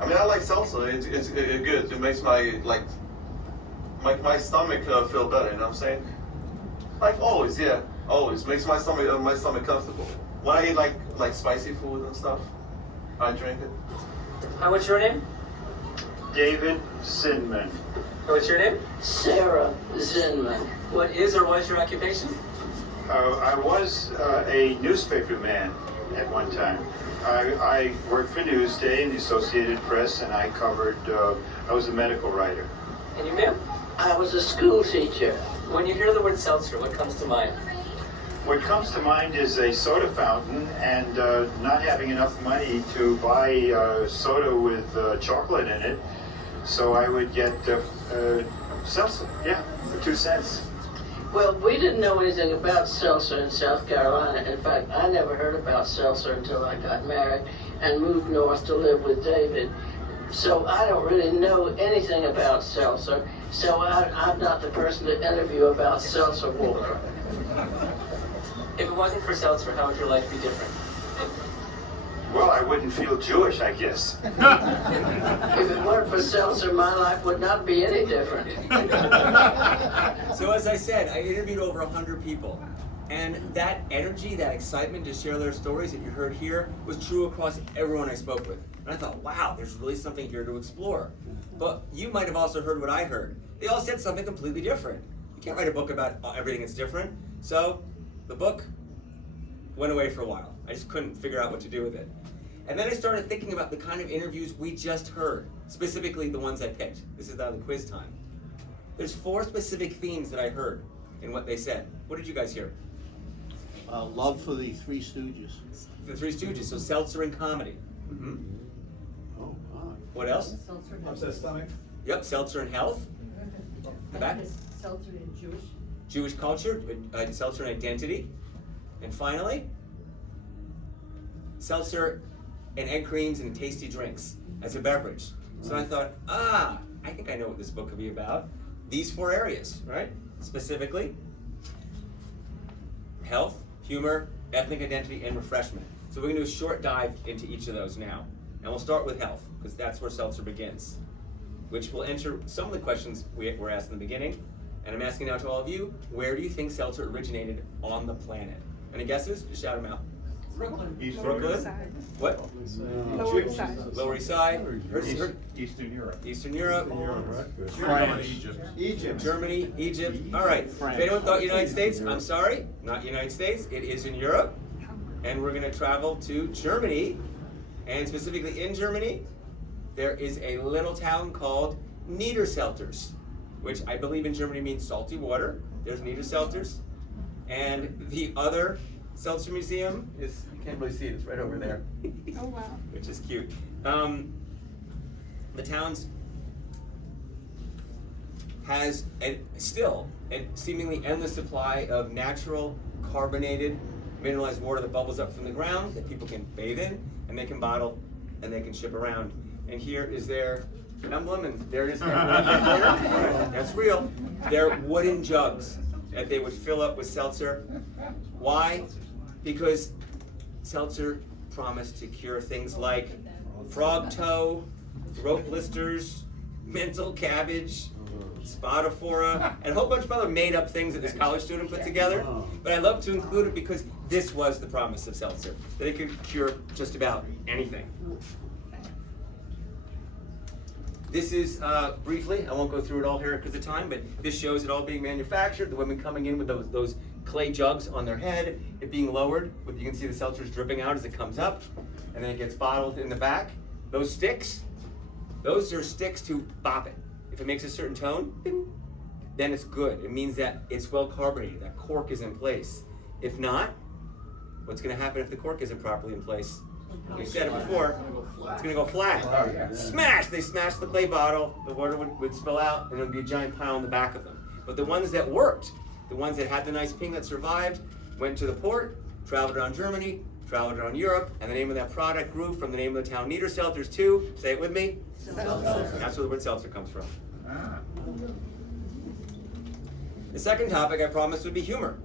I mean, I like salsa. It's good. It makes my stomach feel better. You know what I'm saying? Like always, yeah, always makes my stomach comfortable. When I eat like spicy food and stuff, I drink it. Hi, what's your name? David Zinman. What's your name? Sarah Zinman. What is or was your occupation? I was a newspaper man at one time. I worked for Newsday and the Associated Press, and I covered, I was a medical writer. And you, ma'am? I was a school teacher. When you hear the word seltzer, what comes to mind? What comes to mind is a soda fountain and not having enough money to buy soda with chocolate in it. So I would get seltzer, yeah, for 2 cents. Well, we didn't know anything about seltzer in South Carolina. In fact, I never heard about seltzer until I got married and moved north to live with David. So I don't really know anything about seltzer. So I'm not the person to interview about seltzer water. If it wasn't for seltzer, how would your life be different? Well, I wouldn't feel Jewish, I guess. If it weren't for Seltzer, my life would not be any different. So as I said, I interviewed over 100 people. And that energy, that excitement to share their stories that you heard here was true across everyone I spoke with. And I thought, wow, there's really something here to explore. But you might have also heard what I heard. They all said something completely different. You can't write a book about everything that's different. So the book went away for a while. I just couldn't figure out what to do with it. And then I started thinking about the kind of interviews we just heard, specifically the ones I picked. This is now the quiz time. There's 4 specific themes that I heard in what they said. What did you guys hear? Love for the Three Stooges. The Three Stooges, so Seltzer and comedy. Mm-hmm. Oh, wow. What else? Upset stomach. Yep, Seltzer and health. The back? Seltzer and Jewish culture, Seltzer and identity. And finally, Seltzer and egg creams and tasty drinks as a beverage. So I thought, I think I know what this book could be about. These 4 areas, right? Specifically, health, humor, ethnic identity, and refreshment. So we're going to do a short dive into each of those now. And we'll start with health, because that's where Seltzer begins, which will answer some of the questions we were asked in the beginning. And I'm asking now to all of you, where do you think Seltzer originated on the planet? Any guesses? Just shout them out. Brooklyn. Brooklyn? What? Lower East Side. Lower East Side. Eastern Europe. Eastern Europe. France. Egypt. Germany, Egypt. All right. If anyone thought United States, I'm sorry, not United States. It is in Europe. And we're going to travel to Germany. And specifically in Germany, there is a little town called Niederselters, which I believe in Germany means salty water. There's Niederselters. And the other Seltzer Museum is, you can't really see it, it's right over there. Oh, wow. Which is cute. The town's has still a seemingly endless supply of natural, carbonated, mineralized water that bubbles up from the ground that people can bathe in, and they can bottle, and they can ship around. And here is their emblem, and there it is. That's real. They're wooden jugs that they would fill up with seltzer. Why? Because seltzer promised to cure things like frog toe, throat blisters, mental cabbage, spotophora, and a whole bunch of other made-up things that this college student put together. But I love to include it because this was the promise of seltzer, that it could cure just about anything. This is, briefly, I won't go through it all here because of time, but this shows it all being manufactured, the women coming in with those clay jugs on their head, it being lowered, you can see the seltzer's dripping out as it comes up, and then it gets bottled in the back. Those sticks, those are sticks to bop it. If it makes a certain tone, bing, then it's good. It means that it's well carbonated, that cork is in place. If not, what's gonna happen if the cork isn't properly in place? We said it before, it's gonna go flat. Smash! They smash the clay bottle, the water would spill out, and it would be a giant pile in the back of them. But the ones that worked, the ones that had the nice ping that survived, went to the port, traveled around Germany, traveled around Europe, and the name of that product grew from the name of the town Niederselters to, say it with me, Seltzer. That's where the word seltzer comes from. The second topic I promised would be humor.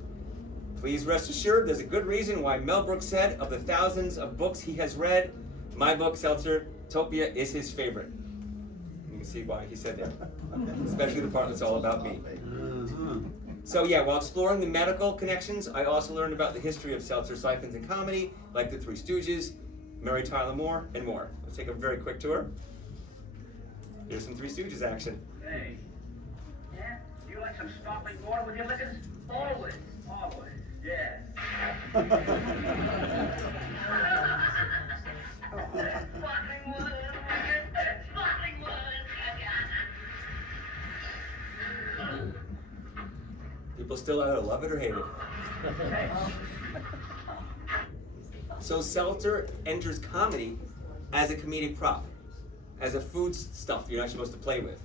Please rest assured there's a good reason why Mel Brooks said of the thousands of books he has read, my book, Seltzer-topia, is his favorite. You can see why he said that, especially the part that's all about me. So yeah, while exploring the medical connections, I also learned about the history of seltzer siphons in comedy, like the Three Stooges, Mary Tyler Moore, and more. Let's take a very quick tour. Here's some Three Stooges action. Hey, yeah? You like some sparkling water with your liquors? Always, always, yeah. Sparkling water, sparkling water. People still either love it or hate it. So seltzer enters comedy as a comedic prop, as a food stuff you're not supposed to play with.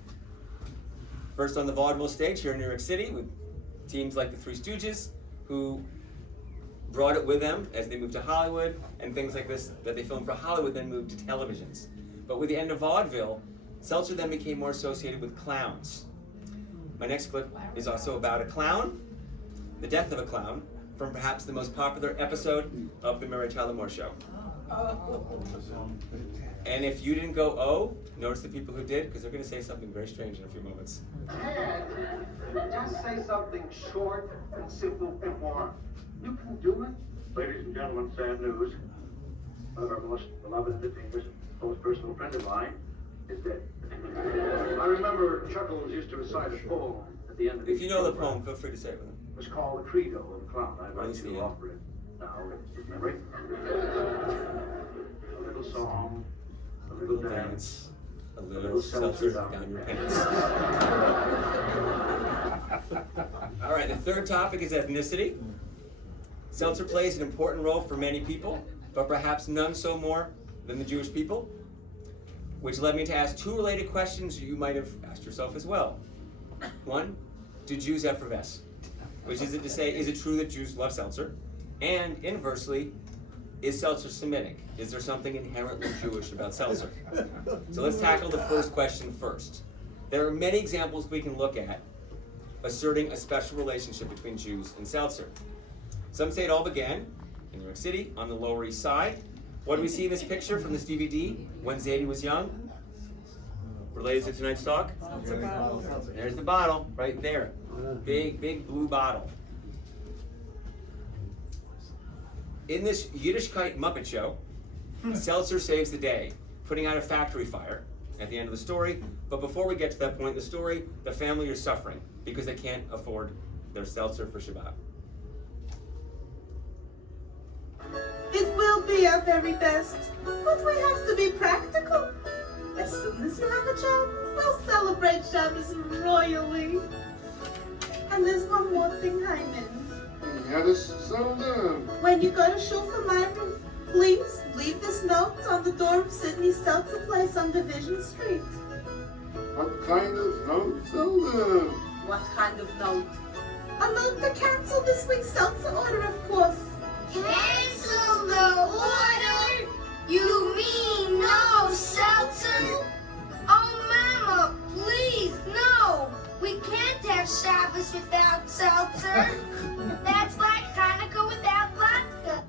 First on the vaudeville stage here in New York City with teams like the Three Stooges, who brought it with them as they moved to Hollywood, and things like this that they filmed for Hollywood then moved to televisions. But with the end of vaudeville, seltzer then became more associated with clowns. My next clip is also about a clown, the death of a clown, from perhaps the most popular episode of the Mary Tyler Moore Show. And if you didn't go oh, notice the people who did, because they're going to say something very strange in a few moments. Just say something short and simple and warm. You can do it. Ladies and gentlemen, sad news. One of our most beloved and distinguished, most personal friend of mine is dead. I remember Chuckles used to recite a poem at the end of If you know the poem, feel free to say it with him. It was called The Credo of the Clown. I'd like to offer it now in memory. A little song, a little dance, a little seltzer down your pants. All right, the third topic is ethnicity. Seltzer plays an important role for many people, but perhaps none so more than the Jewish people, which led me to ask two related questions you might have asked yourself as well. One, do Jews effervesce? Which is it to say, is it true that Jews love seltzer? And inversely, is seltzer Semitic? Is there something inherently Jewish about seltzer? So let's tackle the first question first. There are many examples we can look at asserting a special relationship between Jews and seltzer. Some say it all began in New York City on the Lower East Side. What do we see in this picture from this DVD, When Zadie Was Young? Related to tonight's talk? There's the bottle, right there. Big, big blue bottle. In this Yiddishkeit Muppet show, Seltzer saves the day, putting out a factory fire at the end of the story. But before we get to that point in the story, the family is suffering because they can't afford their seltzer for Shabbat. It will be our very best, but we have to be practical. As soon as you have a job, we'll celebrate Shabbos royally. And there's one more thing, Hyman. Ja, dat is zo. When you go to Shul for Myra, please leave this note on the door of Sydney's Seltzer Place on Division Street. What kind of note? Zelda? What kind of note? A note to cancel this week's Seltzer order, of course. Cancel the order? You mean no seltzer? Oh, Mama, please, no. We can't have Shabbos without seltzer. That's like Hanukkah without vodka.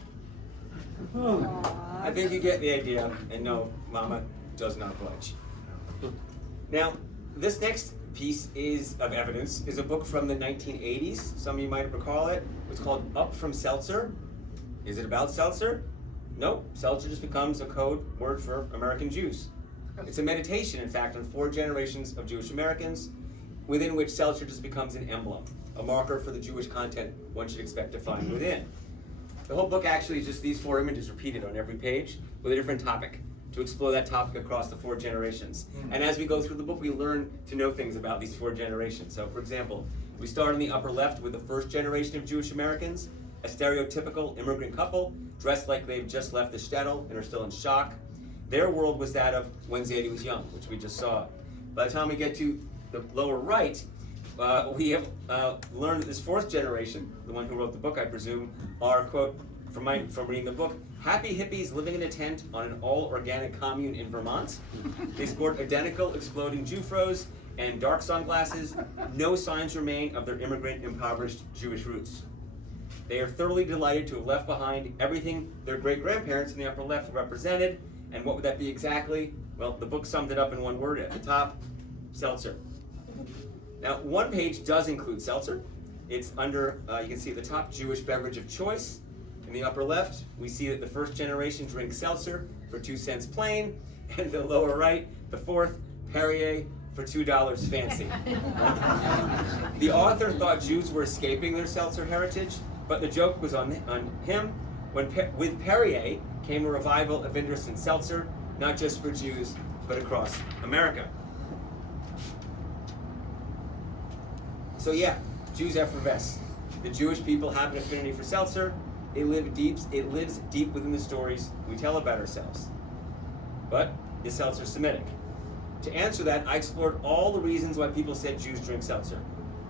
I think you get the idea, and no, Mama does not budge. Now, this next piece of evidence is a book from the 1980s. Some of you might recall it. It's called Up From Seltzer. Is it about seltzer? Nope. Seltzer just becomes a code word for American Jews. It's a meditation, in fact, on 4 generations of Jewish Americans, within which seltzer just becomes an emblem, a marker for the Jewish content one should expect to find within. The whole book actually is just these 4 images repeated on every page with a different topic to explore that topic across the 4 generations. And as we go through the book, we learn to know things about these 4 generations. So, for example, we start in the upper left with the first generation of Jewish Americans, a stereotypical immigrant couple dressed like they've just left the shtetl and are still in shock. Their world was that of When Zadie Was Young, which we just saw. By the time we get to the lower right, we have learned that this 4th generation, the one who wrote the book, I presume, are, quote, from reading the book, happy hippies living in a tent on an all-organic commune in Vermont. They sport identical exploding Jufros and dark sunglasses. No signs remain of their immigrant, impoverished Jewish roots. They are thoroughly delighted to have left behind everything their great-grandparents in the upper left represented. And what would that be exactly? Well, the book summed it up in one word at the top, seltzer. Now, one page does include seltzer. It's under, you can see at the top, Jewish beverage of choice. In the upper left, we see that the first generation drinks seltzer for 2 cents plain. And the lower right, the 4th, Perrier for $2 fancy. The author thought Jews were escaping their seltzer heritage, but the joke was on him. With Perrier came a revival of interest in seltzer, not just for Jews, but across America. So yeah, Jews effervesce. The Jewish people have an affinity for seltzer. It lives deep within the stories we tell about ourselves. But is seltzer Semitic? To answer that, I explored all the reasons why people said Jews drink seltzer.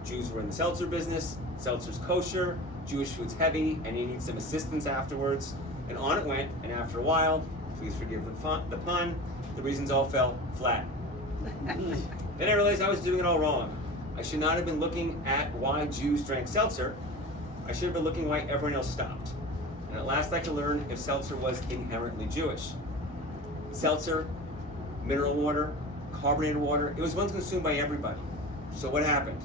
Jews were in the seltzer business, seltzer's kosher, Jewish food's heavy, and you need some assistance afterwards. And on it went, and after a while, please forgive the pun, the reasons all fell flat. Then I realized I was doing it all wrong. I should not have been looking at why Jews drank seltzer. I should have been looking why everyone else stopped. And at last I could learn if seltzer was inherently Jewish. Seltzer, mineral water, carbonated water, it was once consumed by everybody. So what happened?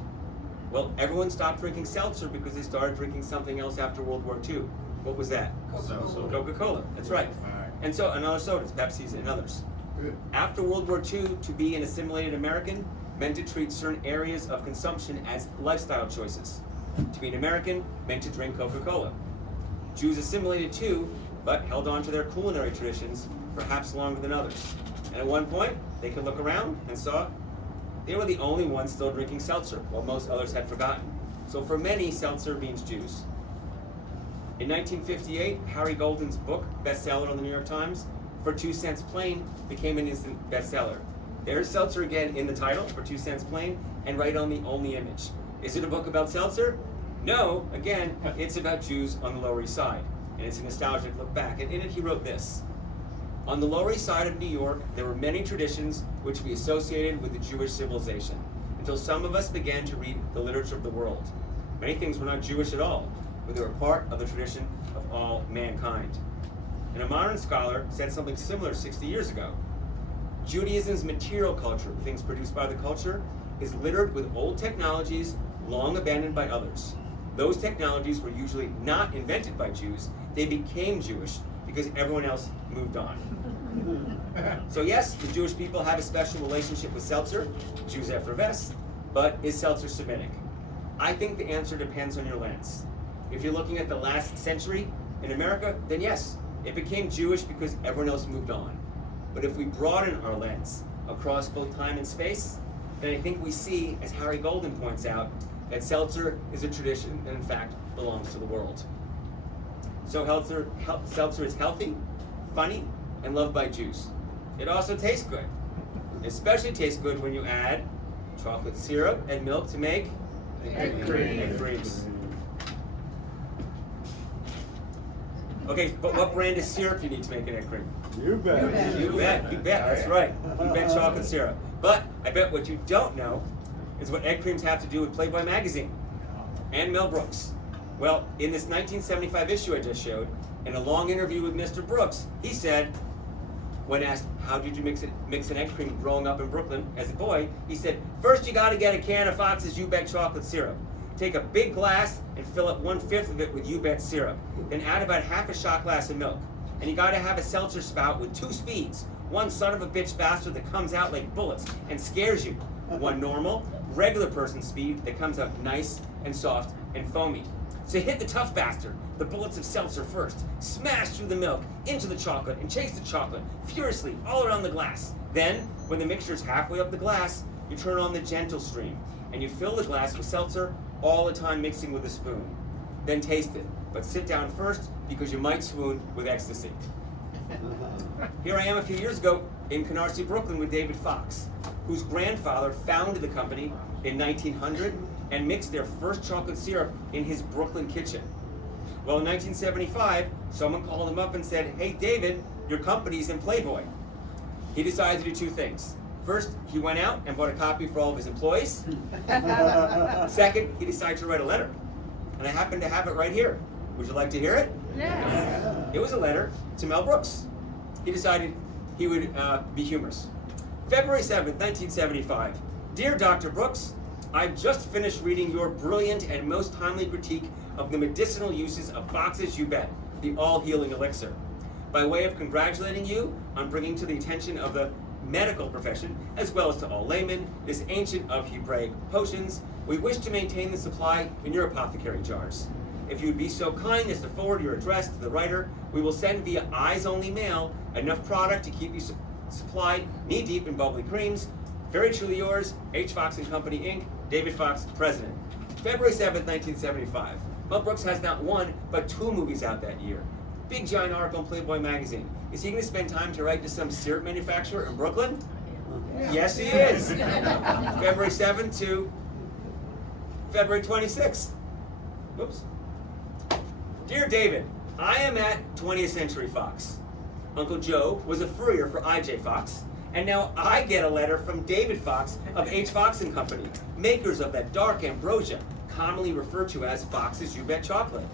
Well, everyone stopped drinking seltzer because they started drinking something else after World War II. What was that? Coca-Cola. That's right. And so, and other sodas, Pepsis and others. Good. After World War II, to be an assimilated American meant to treat certain areas of consumption as lifestyle choices. To be an American meant to drink Coca-Cola. Jews assimilated too, but held on to their culinary traditions perhaps longer than others. And at one point, they could look around and saw they were the only ones still drinking seltzer, while most others had forgotten. So for many, seltzer means Jews. In 1958, Harry Golden's book, bestseller on the New York Times, For 2 Cents Plain, became an instant bestseller. There's seltzer again in the title, For 2 Cents Plain, and right on the only image. Is it a book about seltzer? No, again, it's about Jews on the Lower East Side, and it's a nostalgic look back. And in it, he wrote this. On the Lower East Side of New York, there were many traditions which we associated with the Jewish civilization, until some of us began to read the literature of the world. Many things were not Jewish at all, but they were part of the tradition of all mankind. And a modern scholar said something similar 60 years ago. Judaism's material culture, the things produced by the culture, is littered with old technologies long abandoned by others. Those technologies were usually not invented by Jews, they became Jewish because everyone else moved on. So yes, the Jewish people have a special relationship with seltzer, Jews effervesce, but is seltzer Semitic? I think the answer depends on your lens. If you're looking at the last century in America, then yes, it became Jewish because everyone else moved on. But if we broaden our lens across both time and space, then I think we see, as Harry Golden points out, that seltzer is a tradition that in fact belongs to the world. So seltzer is healthy, funny, and loved by Jews. It also tastes good. It especially tastes good when you add chocolate syrup and milk to make egg creams. Okay, but what brand of syrup do you need to make an egg cream? You bet. You bet, that's right. You bet chocolate syrup. But I bet what you don't know is what egg creams have to do with Playboy magazine and Mel Brooks. Well, in this 1975 issue I just showed, in a long interview with Mr. Brooks, he said, when asked, how did you mix an egg cream growing up in Brooklyn as a boy, he said, first you gotta get a can of Fox's You Bet chocolate syrup. Take a big glass and fill up 1/5 of it with You Bet syrup. Then add about half a shot glass of milk. And you gotta have a seltzer spout with 2 speeds. One son of a bitch bastard that comes out like bullets and scares you. One normal, regular person speed that comes out nice and soft and foamy. So hit the tough bastard, the bullets of seltzer first. Smash through the milk, into the chocolate, and chase the chocolate furiously all around the glass. Then, when the mixture's halfway up the glass, you turn on the gentle stream, and you fill the glass with seltzer, all the time mixing with a spoon. Then taste it, but sit down first because you might swoon with ecstasy. Here I am a few years ago in Canarsie, Brooklyn with David Fox, whose grandfather founded the company in 1900 and mixed their first chocolate syrup in his Brooklyn kitchen. Well, in 1975, someone called him up and said, hey David, your company's in Playboy. He decided to do 2 things. First, he went out and bought a copy for all of his employees. Second, he decided to write a letter. And I happen to have it right here. Would you like to hear it? Yes. It was a letter to Mel Brooks. He decided he would be humorous. February 7th, 1975. Dear Dr. Brooks, I've just finished reading your brilliant and most timely critique of the medicinal uses of Fox's You Bet, the all-healing elixir. By way of congratulating you on bringing to the attention of the medical profession, as well as to all laymen, this ancient of Hebraic potions, we wish to maintain the supply in your apothecary jars. If you would be so kind as to forward your address to the writer, we will send via eyes-only mail enough product to keep you supplied knee-deep in bubbly creams. Very truly yours, H. Fox & Company, Inc., David Fox, President. February 7th, 1975. Mel Brooks has not 1, but 2 movies out that year. Big giant article in Playboy magazine. Is he going to spend time to write to some syrup manufacturer in Brooklyn? Yes, he is. February 7th to February 26th. Whoops. Dear David, I am at 20th Century Fox. Uncle Joe was a furrier for I.J. Fox, and now I get a letter from David Fox of H. Fox & Company, makers of that dark ambrosia, commonly referred to as Fox's You Bet chocolate.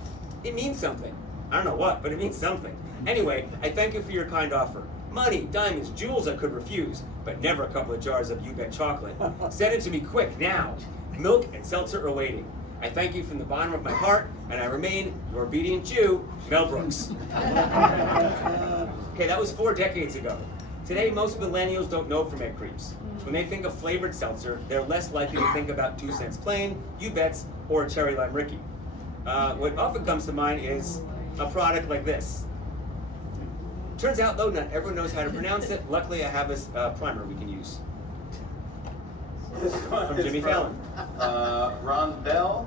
It means something. I don't know what, but it means something. Anyway, I thank you for your kind offer. Money, diamonds, jewels I could refuse, but never a couple of jars of You Bet chocolate. Send it to me quick, now. Milk and seltzer are waiting. I thank you from the bottom of my heart, and I remain your obedient Jew, Mel Brooks. Okay, that was 4 decades ago. Today, most millennials don't know from egg creeps. When they think of flavored seltzer, they're less likely to think about 2 cents plain, You Bets, or a cherry lime Ricky. What often comes to mind is a product like this. Turns out, though, not everyone knows how to pronounce it. Luckily, I have this primer we can use. From Jimmy Fallon. Ron Bell.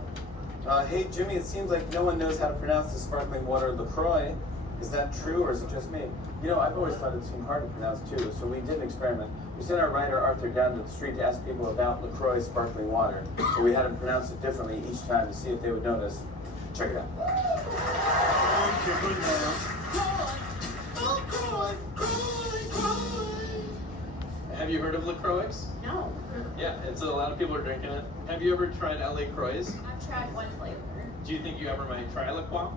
Hey, Jimmy, it seems like no one knows how to pronounce the sparkling water LaCroix. Is that true, or is it just me? You know, I've always thought it seemed hard to pronounce, too, so we did an experiment. We sent our writer, Arthur, down to the street to ask people about LaCroix sparkling water. So we had him pronounce it differently each time to see if they would notice. Check it out. Have you heard of LaCroix? No. Yeah, it's a lot of people are drinking it. Have you ever tried LA Croix? I've tried one flavor. Do you think you ever might try La Croix?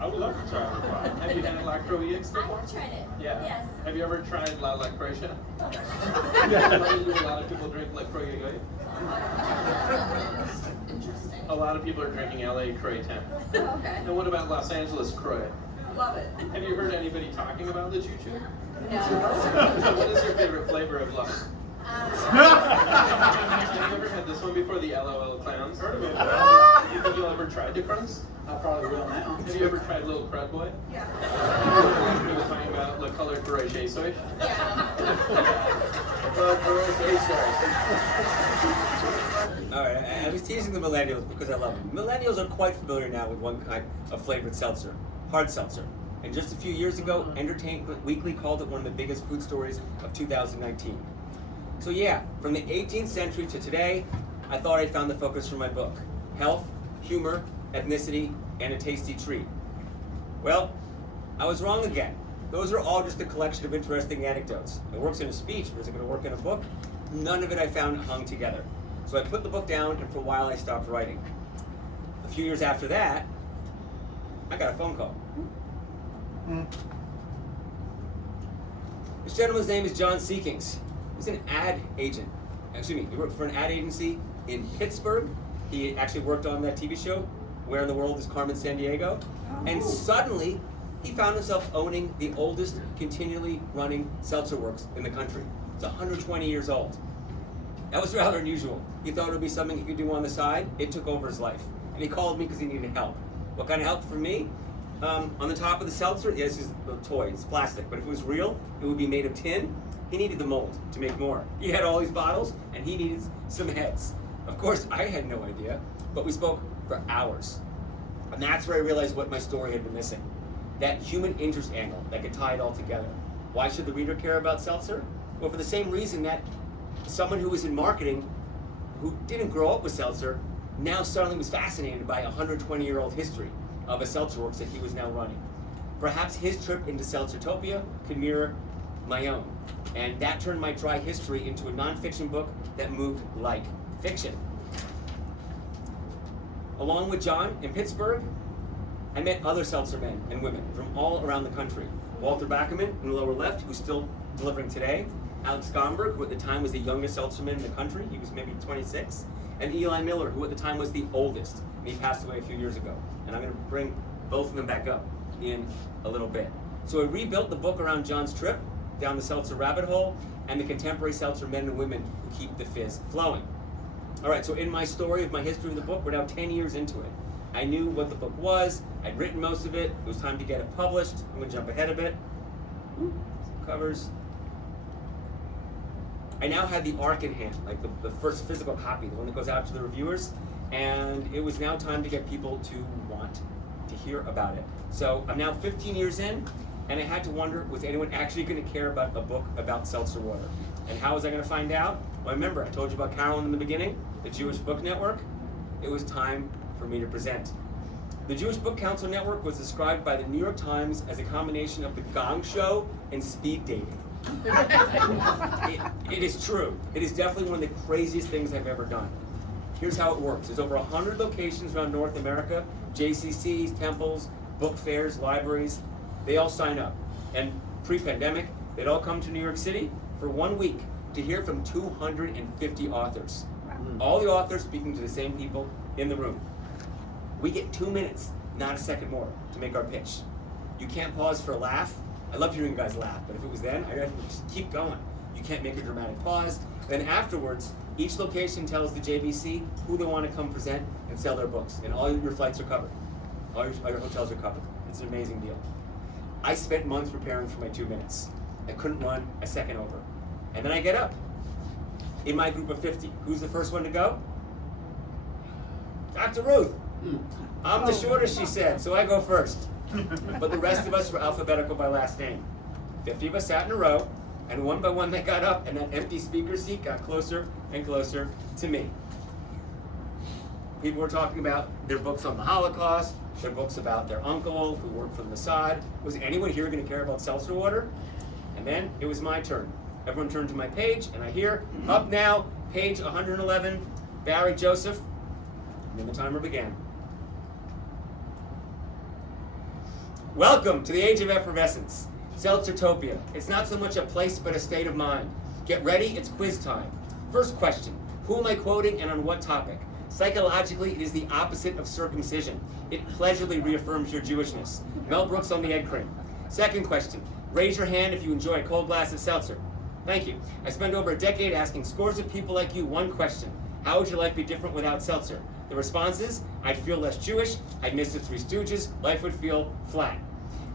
I would love to try La Croix. Have you had La Croix before? I've tried it. Yeah. Yes. Have you ever tried La Croatia? Oh. A lot of people drink La Croix. Interesting. A lot of people are drinking LA Croix 10. Okay. And what about Los Angeles Croix? Love it. Have you heard anybody talking about the choo-choo? No. What is your favorite flavor of La? Have you ever had this one before, the LOL Clowns? Heard of it? You think you'll ever try the Crunks? I probably will now. Have you ever tried Little Crud Boy? Yeah. We were talking about Le Color Courage Soy. Alright, I was teasing the millennials because I love them. Millennials are quite familiar now with one kind of flavored seltzer, hard seltzer. And just a few years ago, Entertainment Weekly called it one of the biggest food stories of 2019. So yeah, from the 18th century to today, I thought I found the focus for my book. Health, humor, ethnicity, and a tasty treat. Well, I was wrong again. Those are all just a collection of interesting anecdotes. It works in a speech, but is it going to work in a book? None of it I found hung together. So I put the book down, and for a while I stopped writing. A few years after that, I got a phone call. This gentleman's name is John Seekings. He's an ad agent. Excuse me, he worked for an ad agency in Pittsburgh. He actually worked on that TV show, Where in the World is Carmen Sandiego? And suddenly, he found himself owning the oldest continually running seltzer works in the country. It's 120 years old. That was rather unusual. He thought it would be something he could do on the side. It took over his life. And he called me because he needed help. What kind of help from me? On the top of the seltzer, yes, it's a toy, it's plastic, but if it was real, it would be made of tin. He needed the mold to make more. He had all these bottles, and he needed some heads. Of course, I had no idea, but we spoke for hours. And that's where I realized what my story had been missing. That human interest angle that could tie it all together. Why should the reader care about seltzer? Well, for the same reason that someone who was in marketing, who didn't grow up with seltzer, now suddenly was fascinated by a 120-year-old history of a seltzer works that he was now running. Perhaps his trip into Seltzertopia could mirror my own. And that turned my dry history into a nonfiction book that moved like fiction. Along with John in Pittsburgh, I met other seltzer men and women from all around the country. Walter Backerman in the lower left, who's still delivering today. Alex Gomberg, who at the time was the youngest seltzer man in the country. He was maybe 26. And Eli Miller, who at the time was the oldest. And he passed away a few years ago. And I'm going to bring both of them back up in a little bit. So I rebuilt the book around John's trip down the seltzer rabbit hole and the contemporary seltzer men and women who keep the fizz flowing. All right, so in my story of my history of the book, we're now 10 years into it. I knew what the book was. I'd written most of it. It was time to get it published. I'm going to jump ahead a bit. Covers. I now had the ARC in hand, like the first physical copy, the one that goes out to the reviewers, and it was now time to get people to want to hear about it. So I'm now 15 years in, and I had to wonder, was anyone actually going to care about a book about seltzer water? And how was I going to find out? Well, remember, I told you about Carolyn in the beginning, the Jewish Book Network. It was time for me to present. The Jewish Book Council Network was described by the New York Times as a combination of the Gong Show and speed dating. It is true. It is definitely one of the craziest things I've ever done. Here's how it works. There's over 100 locations around North America, JCCs, temples, book fairs, libraries, they all sign up. And pre-pandemic, they'd all come to New York City for 1 week to hear from 250 authors. All the authors speaking to the same people in the room. We get 2 minutes, not a second more, to make our pitch. You can't pause for a laugh. I love hearing you guys laugh, but if it was then, I'd have to just keep going. You can't make a dramatic pause. Then afterwards, each location tells the JBC who they want to come present and sell their books, and all your flights are covered. All your hotels are covered. It's an amazing deal. I spent months preparing for my 2 minutes. I couldn't run a second over. And then I get up. In my group of 50, who's the first one to go? Dr. Ruth. I'm the shortest, she said, so I go first. But the rest of us were alphabetical by last name. 50 of us sat in a row, and one by one they got up, and that empty speaker seat got closer and closer to me. People were talking about their books on the Holocaust, their books about their uncle who worked for the Mossad. Was anyone here going to care about seltzer water? And then it was my turn. Everyone turned to my page, and I hear, up now, page 111, Barry Joseph. And then the timer began. Welcome to the age of effervescence, Seltzertopia. It's not so much a place, but a state of mind. Get ready, it's quiz time. First question, who am I quoting and on what topic? Psychologically, it is the opposite of circumcision. It pleasurably reaffirms your Jewishness. Mel Brooks on the egg cream. Second question, raise your hand if you enjoy a cold glass of seltzer. Thank you. I spent over a decade asking scores of people like you one question. How would your life be different without seltzer? The response is, I'd feel less Jewish, I'd miss the Three Stooges, life would feel flat.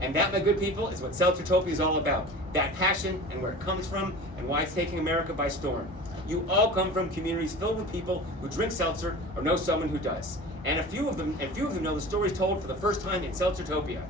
And that, my good people, is what Seltzertopia is all about. That passion and where it comes from and why it's taking America by storm. You all come from communities filled with people who drink seltzer or know someone who does. And a few of them know the stories told for the first time in Seltzertopia.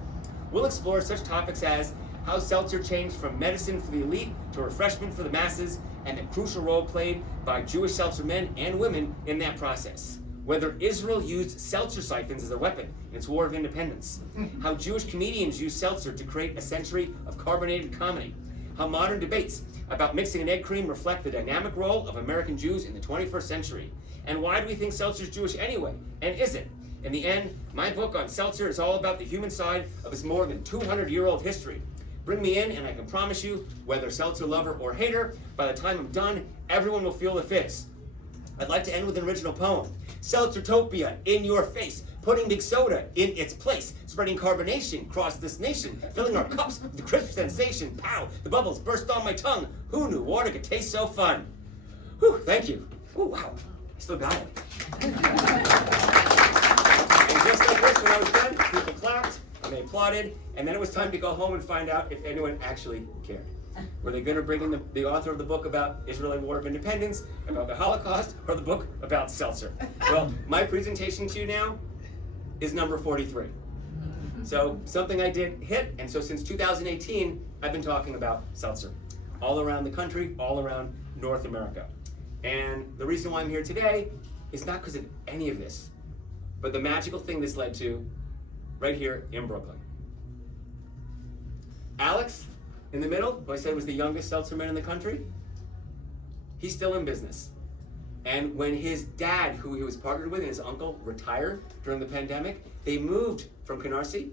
We'll explore such topics as how seltzer changed from medicine for the elite to refreshment for the masses, and the crucial role played by Jewish seltzer men and women in that process. Whether Israel used seltzer siphons as a weapon in its war of independence. How Jewish comedians used seltzer to create a century of carbonated comedy. How modern debates about mixing an egg cream reflect the dynamic role of American Jews in the 21st century. And why do we think seltzer's Jewish anyway? And is it? In the end, my book on seltzer is all about the human side of its more than 200-year-old history. Bring me in, and I can promise you, whether seltzer lover or hater, by the time I'm done, everyone will feel the fizz. I'd like to end with an original poem. Seltzertopia, in your face, putting big soda in its place, spreading carbonation across this nation, filling our cups with the crisp sensation. Pow, the bubbles burst on my tongue. Who knew water could taste so fun? Whew, thank you. Oh, wow, I still got it. And just like this, when I was done, people clapped, and they applauded, and then it was time to go home and find out if anyone actually cared. Were they going to bring in the author of the book about Israeli War of Independence, about the Holocaust, or the book about seltzer? Well, my presentation to you now is number 43. So something I did hit, and so since 2018, I've been talking about seltzer. All around the country, all around North America. And the reason why I'm here today is not because of any of this, but the magical thing this led to right here in Brooklyn. Alex, in the middle, who I said was the youngest seltzer man in the country, he's still in business. And when his dad, who he was partnered with, and his uncle retired during the pandemic, they moved from Canarsie,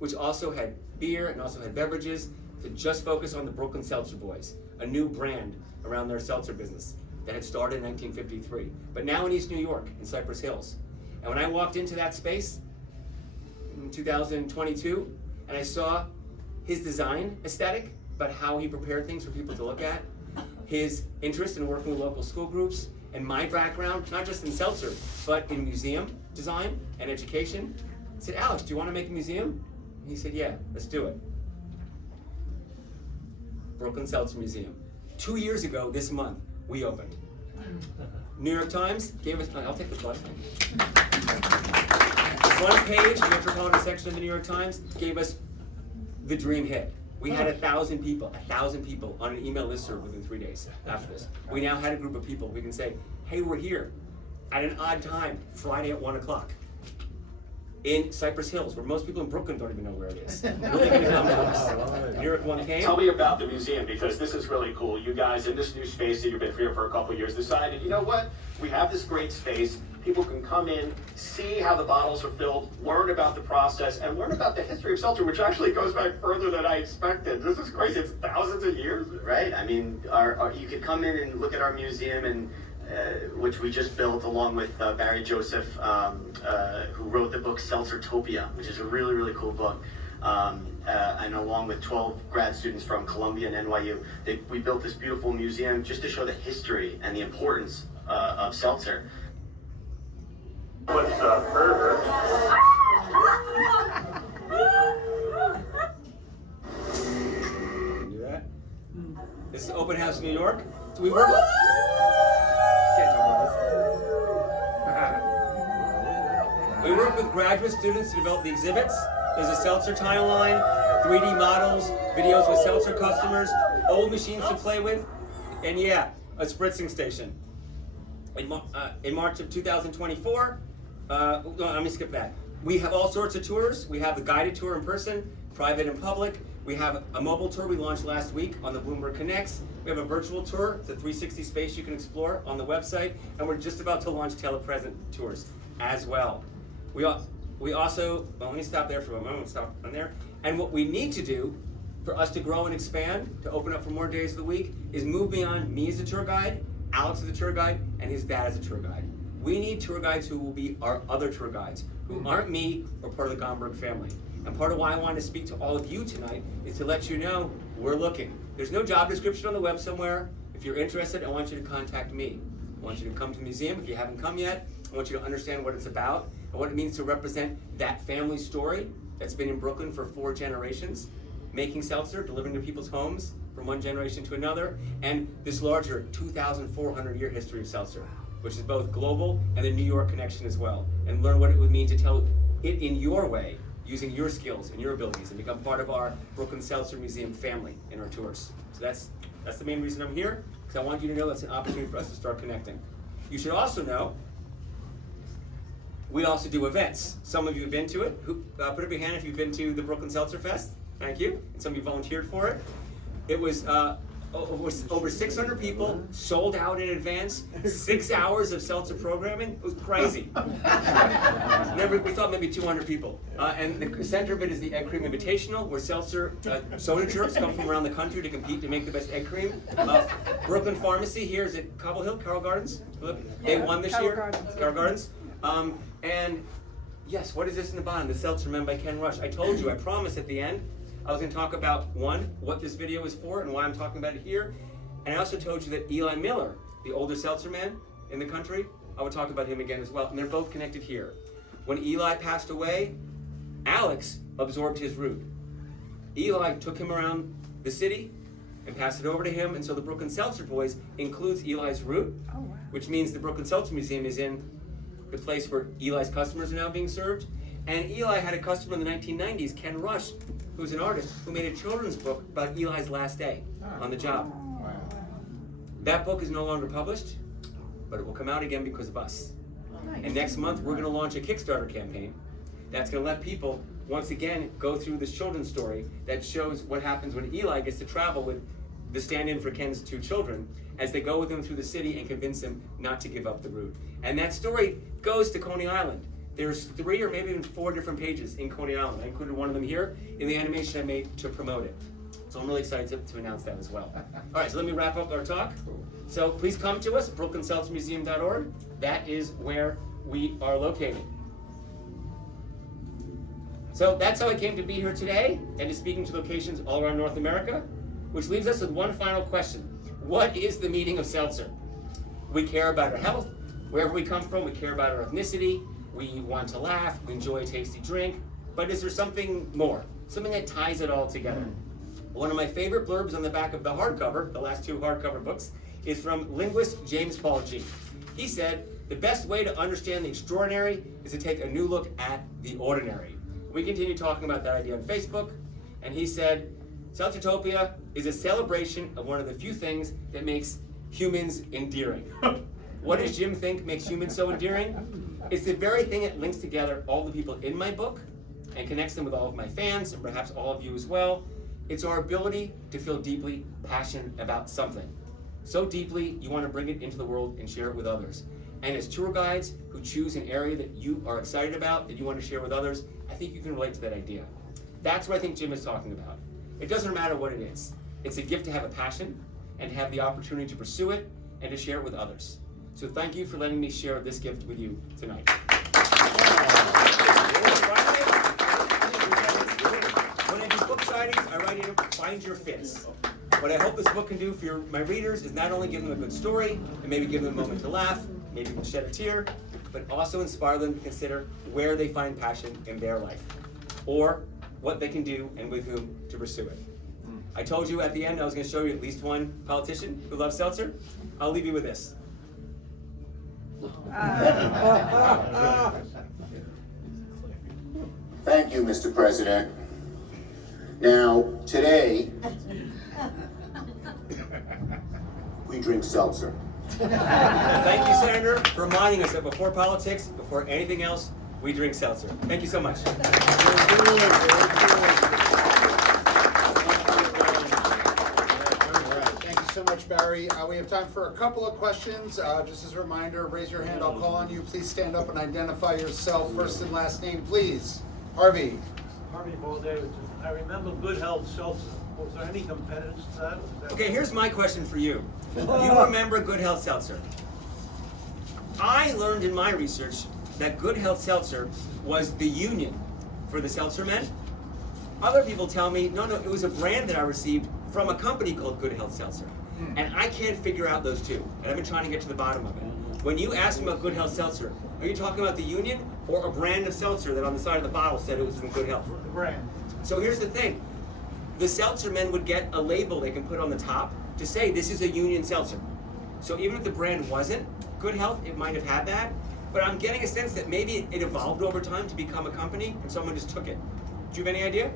which also had beer and also had beverages, to just focus on the Brooklyn Seltzer Boys, a new brand around their seltzer business that had started in 1953, but now in East New York, in Cypress Hills. And when I walked into that space in 2022, and I saw his design aesthetic, but how he prepared things for people to look at, his interest in working with local school groups, and my background, not just in seltzer, but in museum design and education, I said, Alex, do you want to make a museum? And he said, yeah, let's do it. Brooklyn Seltzer Museum. 2 years ago, this month, we opened. New York Times gave us, I'll take the plus. One page, the Metropolitan section of the New York Times, gave us the dream hit. We had 1,000 people on an email listserv within 3 days after this. We now had a group of people. We can say, hey, we're here at an odd time, Friday at 1 o'clock. in Cypress Hills, where most people in Brooklyn don't even know where it is. Really gonna come to us. New York one came. Tell me about the museum, because this is really cool. You guys, in this new space that you've been here for a couple of years, decided, you know what? We have this great space. People can come in, see how the bottles are filled, learn about the process, and learn about the history of seltzer, which actually goes back further than I expected. This is crazy. It's thousands of years. Right. I mean, you could come in and look at our museum, and which we just built along with Barry Joseph, who wrote the book Seltzertopia, which is a really, really cool book. And along with 12 grad students from Columbia and NYU, we built this beautiful museum just to show the history and the importance of seltzer. What's Herbert? Do that. This is Open House New York. So we work. Can't talk about this. We work with graduate students to develop the exhibits. There's a seltzer timeline, 3D models, videos with seltzer customers, old machines to play with, and yeah, a spritzing station. In March of 2024, let me skip that. We have all sorts of tours. We have the guided tour in person, private and public. We have a mobile tour we launched last week on the Bloomberg Connects. We have a virtual tour. It's a 360 space you can explore on the website. And we're just about to launch telepresent tours as well. We also, well, let me stop there for a moment, stop on there. And what we need to do for us to grow and expand, to open up for more days of the week, is move beyond me as a tour guide, Alex as a tour guide, and his dad as a tour guide. We need tour guides who will be our other tour guides, who aren't me or part of the Gomberg family. And part of why I wanted to speak to all of you tonight is to let you know we're looking. There's no job description on the web somewhere. If you're interested, I want you to contact me. I want you to come to the museum if you haven't come yet. I want you to understand what it's about and what it means to represent that family story that's been in Brooklyn for 4 generations, making seltzer, delivering to people's homes from one generation to another, and this larger 2,400-year history of seltzer, which is both global and the New York connection as well, and learn what it would mean to tell it in your way, using your skills and your abilities, and become part of our Brooklyn Seltzer Museum family in our tours. So that's the main reason I'm here, because I want you to know that's an opportunity for us to start connecting. You should also know we also do events. Some of you have been to it. Put up your hand if you've been to the Brooklyn Seltzer Fest. Thank you. And some of you volunteered for it. It was over 600 people, sold out in advance, 6 hours of seltzer programming. It was crazy. We thought maybe 200 people. And the center of it is the Egg Cream Invitational, where seltzer soda jerks come from around the country to compete to make the best egg cream. Brooklyn Pharmacy here is at Cobble Hill, Carroll Gardens. They won this year. Carroll Gardens. And yes, what is this in the bottom? The Seltzer Men by Ken Rush. I told you, I promised at the end, I was going to talk about, one, what this video is for and why I'm talking about it here. And I also told you that Eli Miller, the older seltzer man in the country, I would talk about him again as well. And they're both connected here. When Eli passed away, Alex absorbed his root. Eli took him around the city and passed it over to him. And so the Brooklyn Seltzer Boys includes Eli's root, which means the Brooklyn Seltzer Museum is in the place where Eli's customers are now being served. And Eli had a customer in the 1990s, Ken Rush, who's an artist, who made a children's book about Eli's last day on the job. That book is no longer published, but it will come out again because of us. And next month, we're going to launch a Kickstarter campaign that's going to let people, once again, go through this children's story that shows what happens when Eli gets to travel with the stand-in for Ken's 2 children as they go with him through the city and convince him not to give up the root. And that story goes to Coney Island. There's 3 or maybe even 4 different pages in Coney Island. I included one of them here in the animation I made to promote it. So I'm really excited to announce that as well. All right, so let me wrap up our talk. So please come to us, brooklynseltzermuseum.org. That is where we are located. So that's how I came to be here today and to speaking to locations all around North America, which leaves us with one final question. What is the meaning of seltzer? We care about our health. Wherever we come from, we care about our ethnicity. We want to laugh, we enjoy a tasty drink, but is there something more? Something that ties it all together? One of my favorite blurbs on the back of the hardcover, the last 2 hardcover books, is from linguist James Paul G. He said, the best way to understand the extraordinary is to take a new look at the ordinary. We continue talking about that idea on Facebook, and he said, Seltzertopia is a celebration of one of the few things that makes humans endearing. What does Jim think makes humans so endearing? It's the very thing that links together all the people in my book and connects them with all of my fans and perhaps all of you as well. It's our ability to feel deeply passionate about something. So deeply, you want to bring it into the world and share it with others. And as tour guides who choose an area that you are excited about, that you want to share with others, I think you can relate to that idea. That's what I think Jim is talking about. It doesn't matter what it is. It's a gift to have a passion and have the opportunity to pursue it and to share it with others. So thank you for letting me share this gift with you tonight. When I do book signings, I write in, find your fits. What I hope this book can do for my readers is not only give them a good story and maybe give them a moment to laugh, maybe shed a tear, but also inspire them to consider where they find passion in their life, or what they can do and with whom to pursue it. I told you at the end I was going to show you at least one politician who loves seltzer. I'll leave you with this. Thank you, Mr. President. Now, today, we drink seltzer. Thank you, Senator, for reminding us that before politics, before anything else, we drink seltzer. Thank you so much. Thank you so much, Barry. We have time for a couple of questions. Just as a reminder, raise your hand. I'll call on you. Please stand up and identify yourself. First and last name, please. Harvey. Harvey Davidson. I remember Good Health Seltzer. Was there any competitors to that? Okay, here's my question for you. You remember Good Health Seltzer. I learned in my research that Good Health Seltzer was the union for the seltzer men. Other people tell me, no, it was a brand that I received from a company called Good Health Seltzer. And I can't figure out those two. And I've been trying to get to the bottom of it. When you ask me about Good Health Seltzer, are you talking about the union or a brand of seltzer that on the side of the bottle said it was from Good Health? The brand. So here's the thing. The seltzer men would get a label they can put on the top to say this is a union seltzer. So even if the brand wasn't Good Health, it might have had that. But I'm getting a sense that maybe it evolved over time to become a company and someone just took it. Do you have any idea?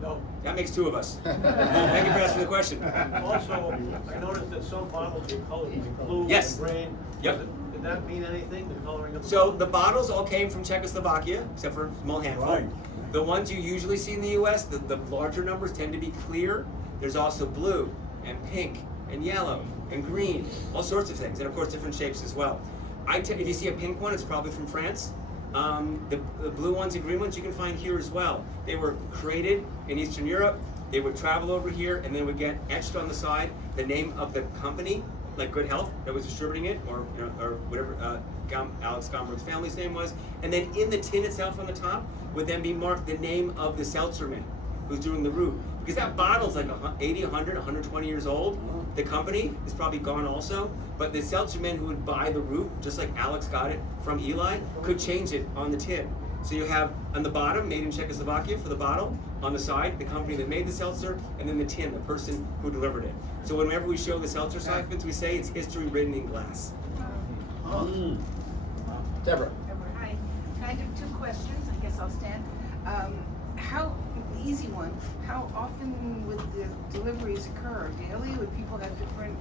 No. That makes two of us. Thank you for asking the question. Also, I noticed that some bottles are colored blue Yes. and green. Yep. Did that mean anything, the coloring of the So the bottles all came from Czechoslovakia, except for a small handful. Right. The ones you usually see in the US, the larger numbers tend to be clear. There's also blue and pink and yellow and green, all sorts of things, and of course different shapes as well. If you see a pink one, it's probably from France. The blue ones and green ones you can find here as well. They were created in Eastern Europe. They would travel over here and they would get etched on the side the name of the company, like Good Health, that was distributing it, or whatever Alex Gomberg's family's name was. And then in the tin itself on the top would then be marked the name of the seltzerman who's doing the route. Because that bottle's like 80, 100, 120 years old. The company is probably gone also, but the seltzerman who would buy the route, just like Alex got it from Eli, could change it on the tin. So you have on the bottom, made in Czechoslovakia for the bottle, on the side, the company that made the seltzer, and then the tin, the person who delivered it. So whenever we show the seltzer siphons, we say it's history written in glass. Deborah. Hi. Kind of two questions. I guess I'll stand. The easy one. How often would the deliveries occur? Daily? Would people have different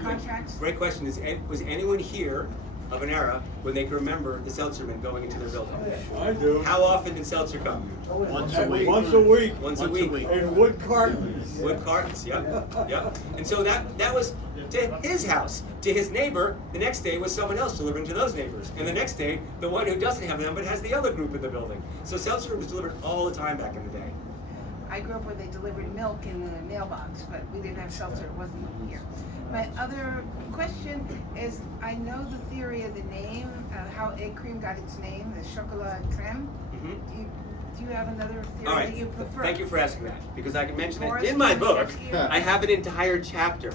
contracts? Great question. Was anyone here of an era when they can remember the seltzerman going into their building? I do. How often did seltzer come? Once a week. Once a week. Once a week. And wood cartons. Wood cartons, yep. And so that was to his house. To his neighbor, the next day was someone else delivering to those neighbors. And the next day, the one who doesn't have them but has the other group in the building. So seltzer was delivered all the time back in the day. I grew up where they delivered milk in the mailbox, but we didn't have seltzer. It wasn't here. My other question is, I know the theory of the name, how egg cream got its name, the chocolat creme. Do you have another theory that you prefer? Thank you for asking that, because I can mention it Morris, in my book. yeah. I have an entire chapter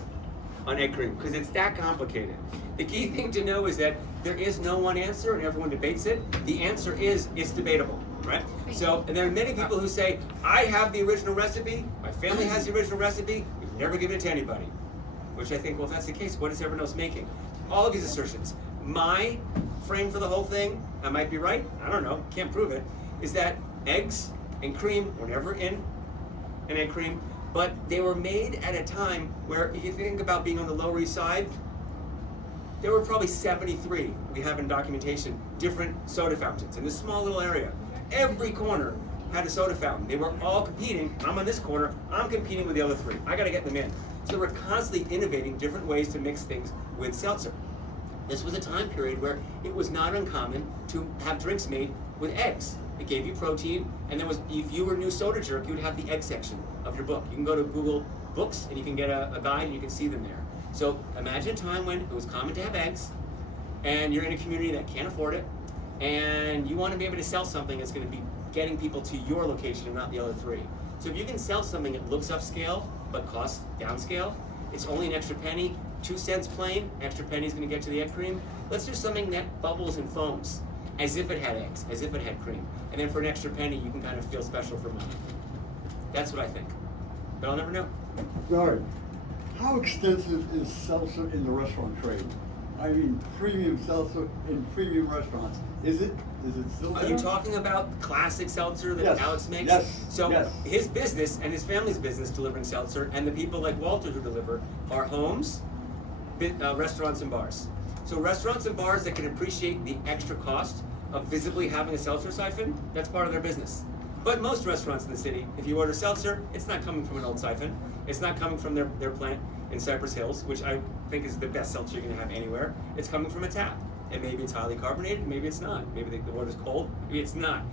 on egg cream, because it's that complicated. The key thing to know is that there is no one answer, and everyone debates it. The answer is, it's debatable. Right? So, and there are many people who say, I have the original recipe, my family has the original recipe, we've never given it to anybody. Which I think, well, if that's the case, what is everyone else making? All of these assertions. My frame for the whole thing, I might be right, I don't know, can't prove it, is that eggs and cream were never in an egg cream, but they were made at a time where, if you think about being on the Lower East Side, there were probably 73, we have in documentation, different soda fountains in this small little area. Every corner had a soda fountain. They were all competing, and I'm on this corner, I'm competing with the other 3. I gotta get them in. So they were constantly innovating different ways to mix things with seltzer. This was a time period where it was not uncommon to have drinks made with eggs. It gave you protein, and there was, if you were a new soda jerk, you would have the egg section of your book. You can go to Google Books, and you can get a guide, and you can see them there. So imagine a time when it was common to have eggs, and you're in a community that can't afford it, and you want to be able to sell something that's going to be getting people to your location and not the other 3. So if you can sell something that looks upscale, but costs downscale, it's only an extra penny, 2 cents plain, extra penny's going to get to the egg cream. Let's do something that bubbles and foams, as if it had eggs, as if it had cream. And then for an extra penny, you can kind of feel special for money. That's what I think. But I'll never know. Barry, how extensive is seltzer in the restaurant trade? I mean, premium seltzer in premium restaurants. Is it still there? Are you talking about classic seltzer that Yes. Alex makes? Yes. So Yes. his business and his family's business delivering seltzer, and the people like Walter who deliver are homes, restaurants and bars. So restaurants and bars that can appreciate the extra cost of visibly having a seltzer siphon, that's part of their business. But most restaurants in the city, if you order seltzer, it's not coming from an old siphon. It's not coming from their plant in Cypress Hills, which I think is the best seltzer you're gonna have anywhere. It's coming from a tap. And maybe it's highly carbonated, maybe it's not. Maybe the water's cold, maybe it's not.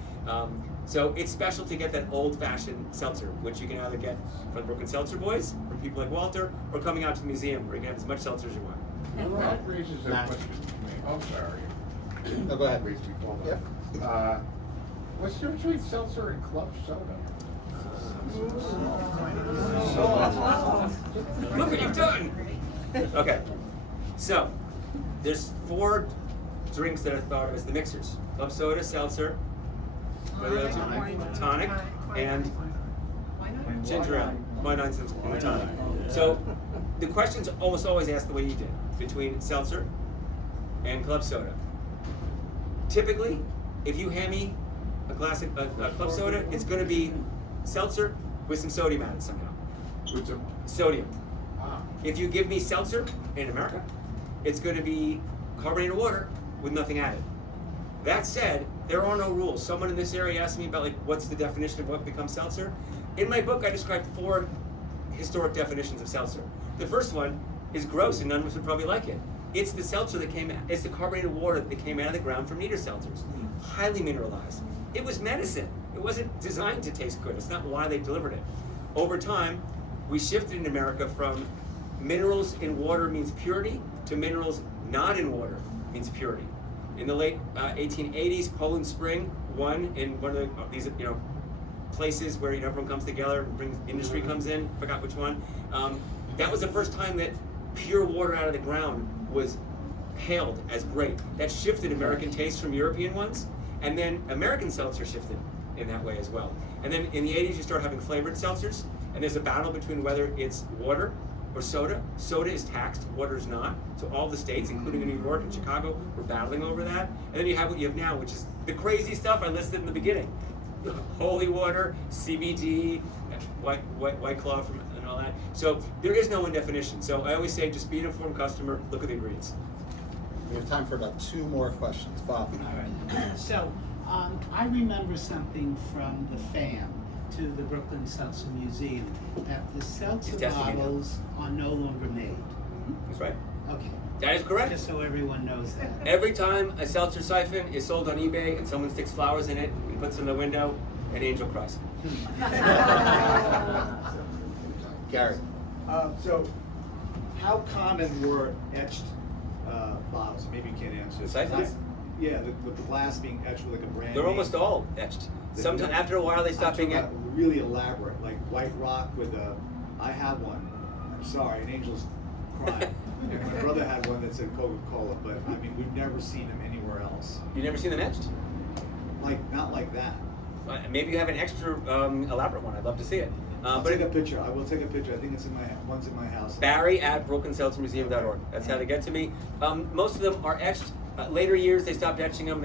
So it's special to get that old-fashioned seltzer, which you can either get from Brooklyn Seltzer Boys, from people like Walter, or coming out to the museum where you can have as much seltzer as you want. Well, that raises a question to me. Oh, sorry. No, go ahead. Yep. What's the difference between seltzer and club soda? Look what you've done! Okay, so there's 4 drinks that are thought of as the mixers: club soda, seltzer, what are the other 2? Tonic, and ginger ale. Quinine in the tonic. So the question's almost always asked the way you did, between seltzer and club soda. Typically, if you hand me a classic club soda, it's going to be seltzer with some sodium added somehow. With some sodium. If you give me seltzer in America, it's going to be carbonated water with nothing added. That said, there are no rules. Someone in this area asked me about like what's the definition of what becomes seltzer. In my book, I described 4 historic definitions of seltzer. The first one is gross, and none of us would probably like it. It's the seltzer that came out. It's the carbonated water that came out of the ground from Nieder seltzers, highly mineralized. It was medicine. It wasn't designed to taste good. It's not why they delivered it. Over time, we shifted in America from minerals in water means purity to minerals not in water means purity. In the late 1880s, Poland Spring won in one of these places where everyone comes together and brings industry comes in. Forgot which one. That was the first time that pure water out of the ground was hailed as great. That shifted American tastes from European ones, and then American seltzer shifted in that way as well. And then in the 80s, you start having flavored seltzers, and there's a battle between whether it's water or soda. Soda is taxed, water is not. So all the states, including New York and Chicago, were battling over that. And then you have what you have now, which is the crazy stuff I listed in the beginning. Holy water, CBD, White Claw and all that. So there is no one definition. So I always say, just be an informed customer, look at the ingredients. We have time for about 2 more questions. Bob. All right. So I remember something from the FAM to the Brooklyn Seltzer Museum, that the seltzer bottles are no longer made. That's right. Okay. That is correct. Just so everyone knows that. Every time a seltzer siphon is sold on eBay and someone sticks flowers in it and puts it in the window, an angel cries. Gary. So, how common were etched bottles? Maybe you can't answer this. Siphons? Yeah, the glass being etched with like a brand They're name. almost all etched. Sometimes after a while they stop being etched. Really elaborate, like White Rock with a. I have one. I'm sorry, an angel's crying. And my brother had one that said Coca-Cola, but I mean we've never seen them anywhere else. You've never seen them etched? Like not like that. Maybe you have an extra elaborate one. I'd love to see it. I'll take a picture. I will take a picture. I think it's one's in my house. Barry at BrooklynSeltzerMuseum.org. That's how to get to me. Most of them are etched. Later years, they stopped etching them.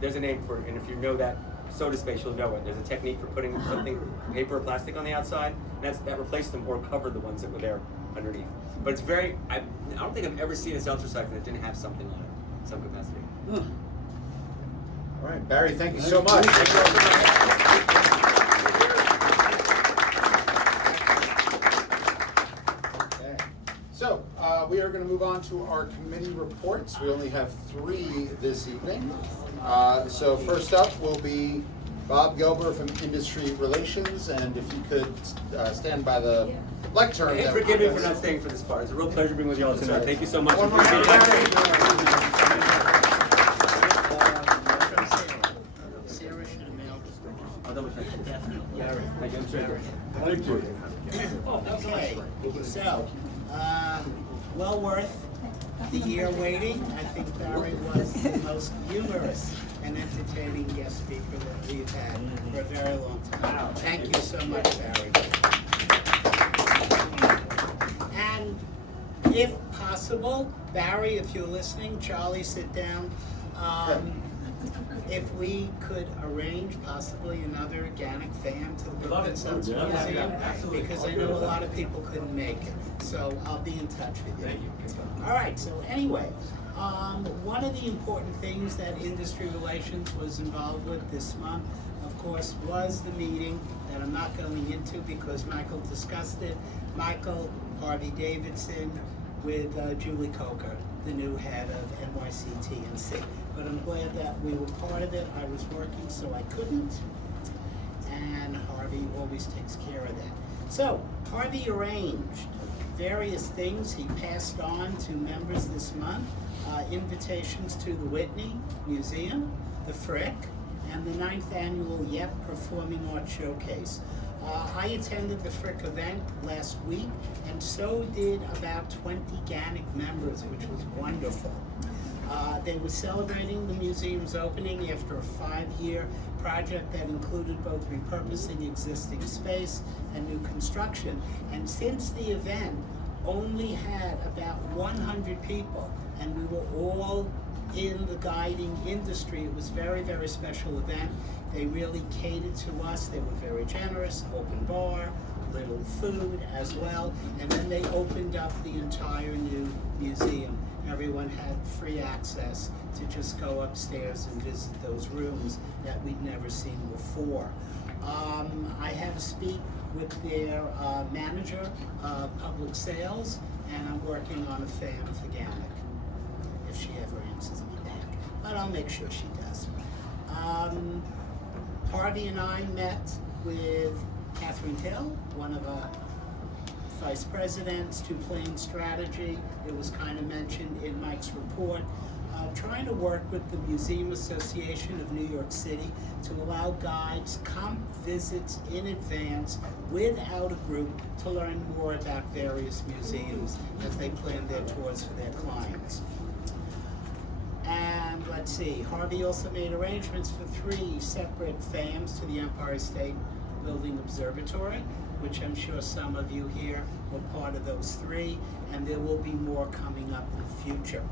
There's a name for it, and if you know that soda space, you'll know it. There's a technique for putting something, paper or plastic on the outside, and that replaced them or covered the ones that were there underneath. But it's very, I don't think I've ever seen a seltzer siphon that didn't have something on it, some capacity. All right, Barry, thank you so much. Okay. So, we are going to move on to our committee reports. We only have 3 this evening. So first up will be Bob Gelber from Industry Relations, and if you could stand by the lectern. Hey, forgive me for not staying for this part. It's a real pleasure being with you all tonight. Right. Thank you so much. One more Appreciate round. Sarah should have mailed I'll double check. Definitely. Thank you. I'm sorry. Thank you. Okay, so, well worth the year waiting. I think Barry was the most humorous and entertaining guest speaker that we've had for a very long time. Thank you so much, Barry. And if possible, Barry, if you're listening, Charlie, sit down. If we could arrange possibly another GANYC fan to the Brooklyn Seltzer Museum, because I know a lot of people couldn't make it. So I'll be in touch with you. All right, so anyway, one of the important things that Industry Relations was involved with this month, of course, was the meeting that I'm not going into because Michael discussed it. Michael Harvey Davidson with Julie Coker, the new head of NYC-TNC. But I'm glad that we were part of it. I was working, so I couldn't. And Harvey always takes care of that. So, Harvey arranged various things. He passed on to members this month, invitations to the Whitney Museum, the Frick, and the 9th annual YEP Performing Arts Showcase. I attended the Frick event last week, and so did about 20 GANYC members, which was wonderful. They were celebrating the museum's opening after a 5-year project that included both repurposing existing space and new construction. And since the event only had about 100 people, and we were all in the guiding industry, it was a very, very special event. They really catered to us. They were very generous, open bar, little food as well, and then they opened up the entire new museum. Everyone had free access to just go upstairs and visit those rooms that we'd never seen before. I had to speak with their manager of public sales, and I'm working on a fan for GANYC, if she ever answers me back. But I'll make sure she does. Harvey and I met with Catherine Hill, one of our vice presidents, to plan strategy. It was kind of mentioned in Mike's report. Trying to work with the Museum Association of New York City to allow guides come visits in advance without a group to learn more about various museums as they plan their tours for their clients. And let's see, Harvey also made arrangements for 3 separate FAMs to the Empire State Building Observatory, which I'm sure some of you here were part of those 3, and there will be more coming up in the future.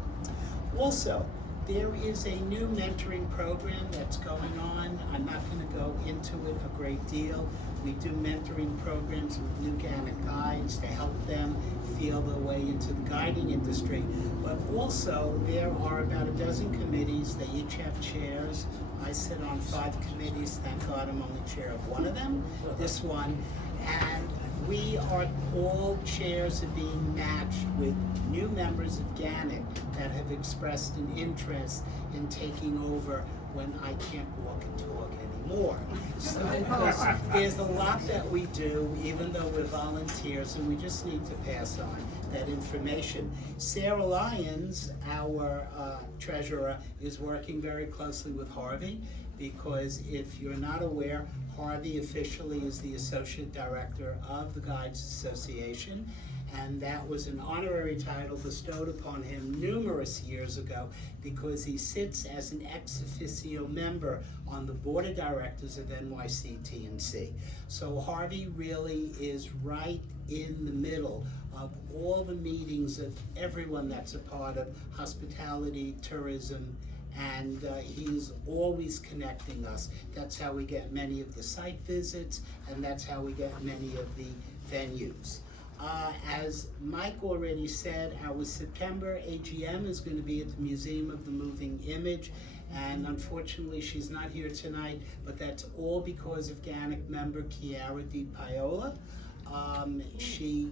Also, there is a new mentoring program that's going on. I'm not going to go into it a great deal. We do mentoring programs with new GANYC guides to help them feel their way into the guiding industry. But also, there are about a dozen committees. They each have chairs. I sit on 5 committees. Thank God I'm only chair of one of them, this one. And we are, all chairs are being matched with new members of GANYC that have expressed an interest in taking over when I can't walk and talk anymore. So there's a lot that we do, even though we're volunteers, and we just need to pass on that information. Sarah Lyons, our treasurer, is working very closely with Harvey, because if you're not aware, Harvey officially is the Associate Director of the Guides Association, and that was an honorary title bestowed upon him numerous years ago because he sits as an ex officio member on the Board of Directors of NYC-TNC. So Harvey really is right in the middle of all the meetings of everyone that's a part of hospitality, tourism, and he's always connecting us. That's how we get many of the site visits, and that's how we get many of the venues. As Mike already said, our September AGM is going to be at the Museum of the Moving Image, and unfortunately she's not here tonight, but that's all because of GANYC member Chiara Di Paola. She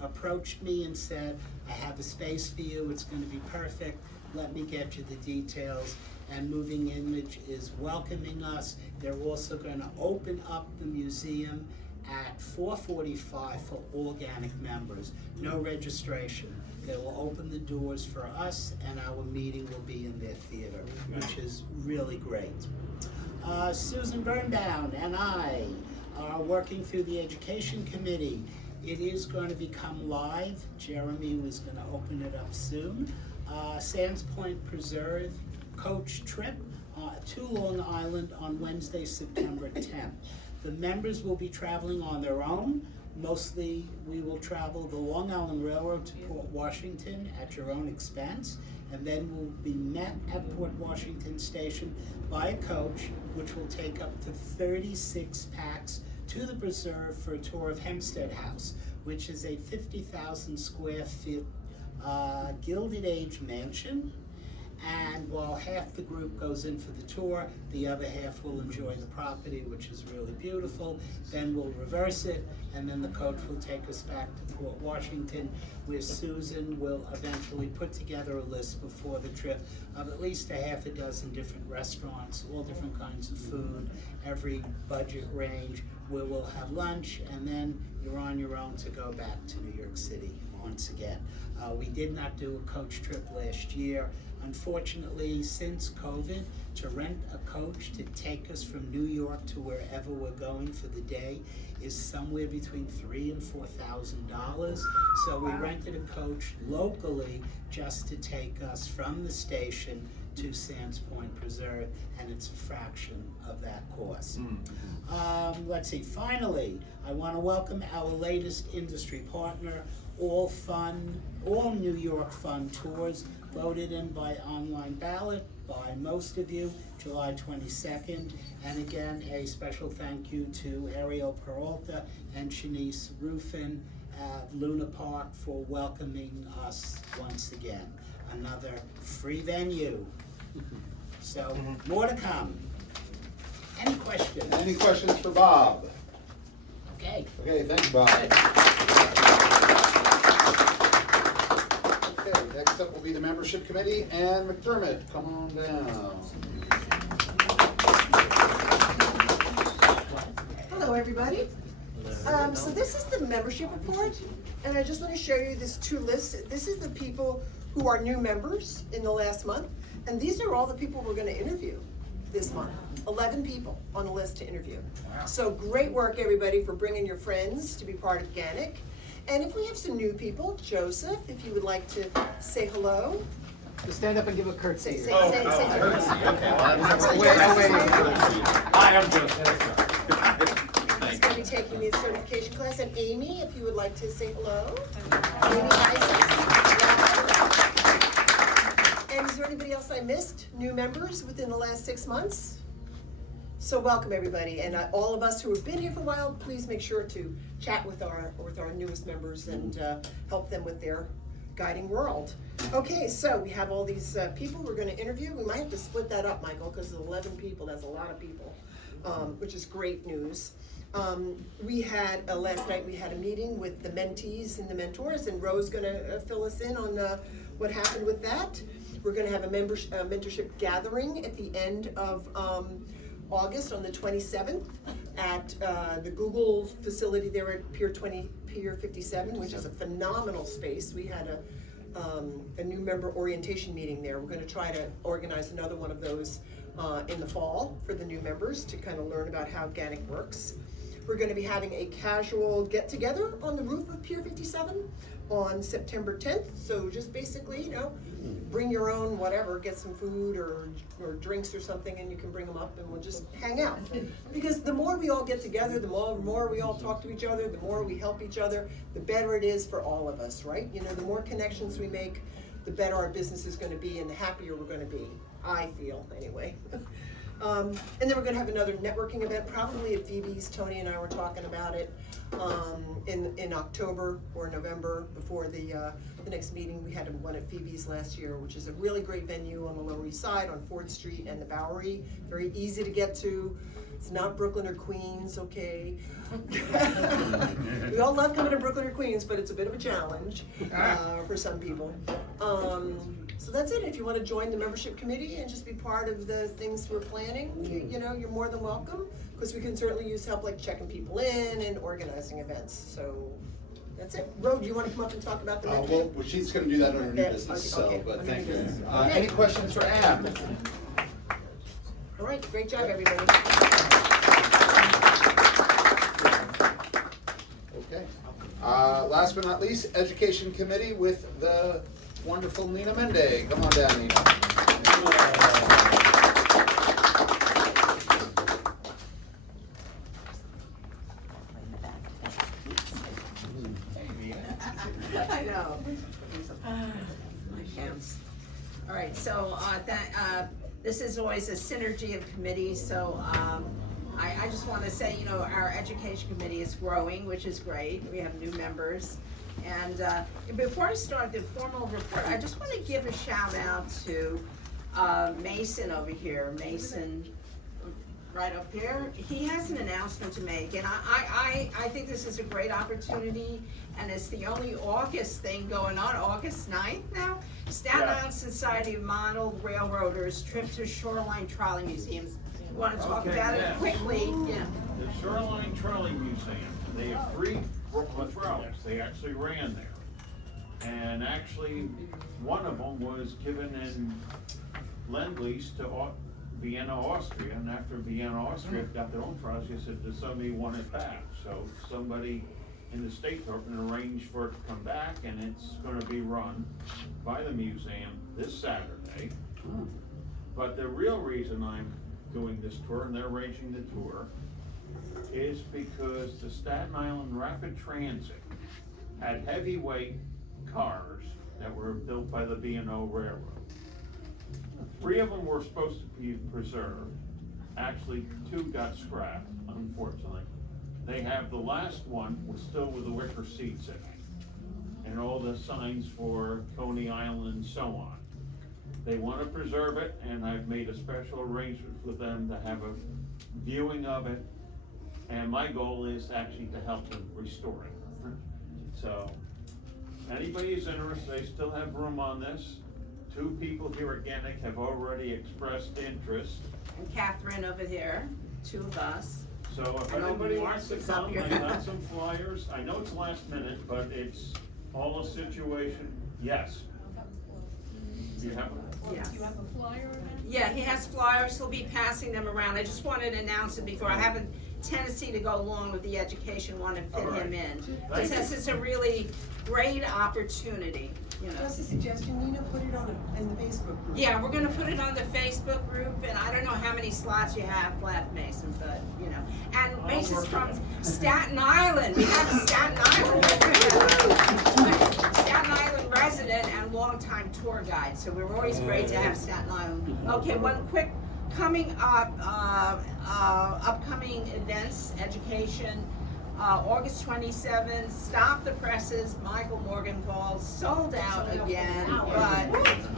approached me and said, I have a space for you, it's going to be perfect, let me get you the details. And Moving Image is welcoming us. They're also going to open up the museum at 4:45 for all GANYC members. No registration. They will open the doors for us, and our meeting will be in their theater, which is really great. Susan Birnbaum and I are working through the Education Committee. It is going to become live. Jeremy was going to open it up soon. Sands Point Preserve coach trip to Long Island on Wednesday, September 10th. The members will be traveling on their own. Mostly we will travel the Long Island Railroad to Port Washington at your own expense, and then we'll be met at Port Washington Station by a coach, which will take up to 36 packs to the preserve for a tour of Hempstead House, which is a 50,000 square feet Gilded Age mansion. And while half the group goes in for the tour, the other half will enjoy the property, which is really beautiful. Then we'll reverse it, and then the coach will take us back to Port Washington, where Susan will eventually put together a list before the trip of at least a half a dozen different restaurants, all different kinds of food, every budget range, where we'll have lunch, and then you're on your own to go back to New York City once again. We did not do a coach trip last year. Unfortunately, since COVID, to rent a coach to take us from New York to wherever we're going for the day is somewhere between $3,000 and $4,000. So we rented a coach locally just to take us from the station to Sands Point Preserve, and it's a fraction of that cost. Let's see, finally, I want to welcome our latest industry partner, All New York Fun Tours, voted in by online ballot by most of you, July 22nd. And again, a special thank you to Ariel Peralta and Shanice Rufin at Luna Park for welcoming us once again. Another free venue. So, more to come. Any questions? Any questions for Bob? Okay. Okay, thanks, Bob. Okay, next up will be the membership committee, and McDermott, come on down. Hello, everybody. So this is the membership report, and I just want to show you this two lists. This is the people who are new members in the last month, and these are all the people we're going to interview this month. 11 people on the list to interview. Wow. So great work, everybody, for bringing your friends to be part of GANYC. And if we have some new people, Joseph, if you would like to say hello. Just stand up and give a curtsy. Say curtsy. Okay. Hi, I'm Joseph. He's going to be taking the certification class. And Amy, if you would like to say hello. Amy Isaac. And is there anybody else I missed? New members within the last 6 months? So welcome, everybody, and all of us who have been here for a while, please make sure to chat with our newest members and help them with their guiding world. Okay, so we have all these people we're going to interview. We might have to split that up, Michael, because 11 people, that's a lot of people, which is great news. We had, last night we had a meeting with the mentees and the mentors, and Ro's going to fill us in on what happened with that. We're going to have a mentorship gathering at the end of August on the 27th at the Google facility there at Pier 57, which is a phenomenal space. We had a new member orientation meeting there. We're going to try to organize another one of those in the fall for the new members to kind of learn about how GANYC works. We're going to be having a casual get-together on the roof of Pier 57 on September 10th. So just basically, you know, bring your own whatever, get some food or drinks or something, and you can bring them up and we'll just hang out. Because the more we all get together, the more we all talk to each other, the more we help each other, the better it is for all of us, right? You know, the more connections we make, the better our business is going to be and the happier we're going to be. I feel, anyway. And then we're gonna have another networking event, probably at Phoebe's. Tony and I were talking about it, in October or November before the next meeting. We had one at Phoebe's last year, which is a really great venue on the Lower East Side on 4th Street and the Bowery. Very easy to get to. It's not Brooklyn or Queens, okay? We all love coming to Brooklyn or Queens, but it's a bit of a challenge for some people. So that's it. If you want to join the membership committee and just be part of the things we're planning, you know, you're more than welcome, because we can certainly use help like checking people in and organizing events. So that's it. Ro, do you want to come up and talk about the membership? Well, she's going to do that under new business, but thank you. Any questions for Ab? All right, great job, everybody. Okay. Last but not least, Education Committee with the wonderful Nina Mende. Come on down, Nina. I know. My hands. All right, so this is always a synergy of committees, so I just want to say, you know, our education committee is growing, which is great. We have new members. And before I start the formal report, I just want to give a shout out to Mason over here. Mason, right up here. He has an announcement to make, and I think this is a great opportunity, and it's the only August thing going on, August 9th now. Staten Island Society of Model Railroaders trip to Shoreline Trolley Museums. You want to talk about it quickly? Yeah. The Shoreline Trolley Museum, they have 3 Brooklyn routes. They actually ran there. And actually, one of them was given in Lend-Lease to Vienna, Austria. And after Vienna, Austria got their own trolleys, they said, does somebody want it back? So somebody in the state department arranged for it to come back, and it's going to be run by the museum this Saturday. But the real reason I'm doing this tour, and they're arranging the tour, is because the Staten Island Rapid Transit had heavyweight cars that were built by the B&O Railroad. 3 of them were supposed to be preserved. Actually, 2 got scrapped, unfortunately. They have the last one was still with the wicker seats in it, and all the signs for Coney Island and so on. They want to preserve it, and I've made a special arrangement with them to have a viewing of it. And my goal is actually to help them restore it. So, anybody who's interested, they still have room on this. 2 people here at GANYC have already expressed interest. And Catherine over here, 2 of us. So if anybody wants to come, I got some flyers. I know it's last minute, but it's all a situation. Yes. Do you have a? Yeah. Do you have a flyer? Yeah, he has flyers. He'll be passing them around. I just wanted to announce it before. I have a tendency to go along with the education one and fit him in. Because it's a really great opportunity, you know. Just a suggestion, Nina, put it in the Facebook group. Yeah, we're gonna put it on the Facebook group, and I don't know how many slots you have left, Mason, but, you know. And Mason's from Staten Island. We have a Staten Island. Staten Island resident and longtime tour guide, so we're always great to have Staten Island. Okay, one quick coming up, upcoming events, education. August 27th, Stop the Presses, Michael Morgenthau, sold out again, but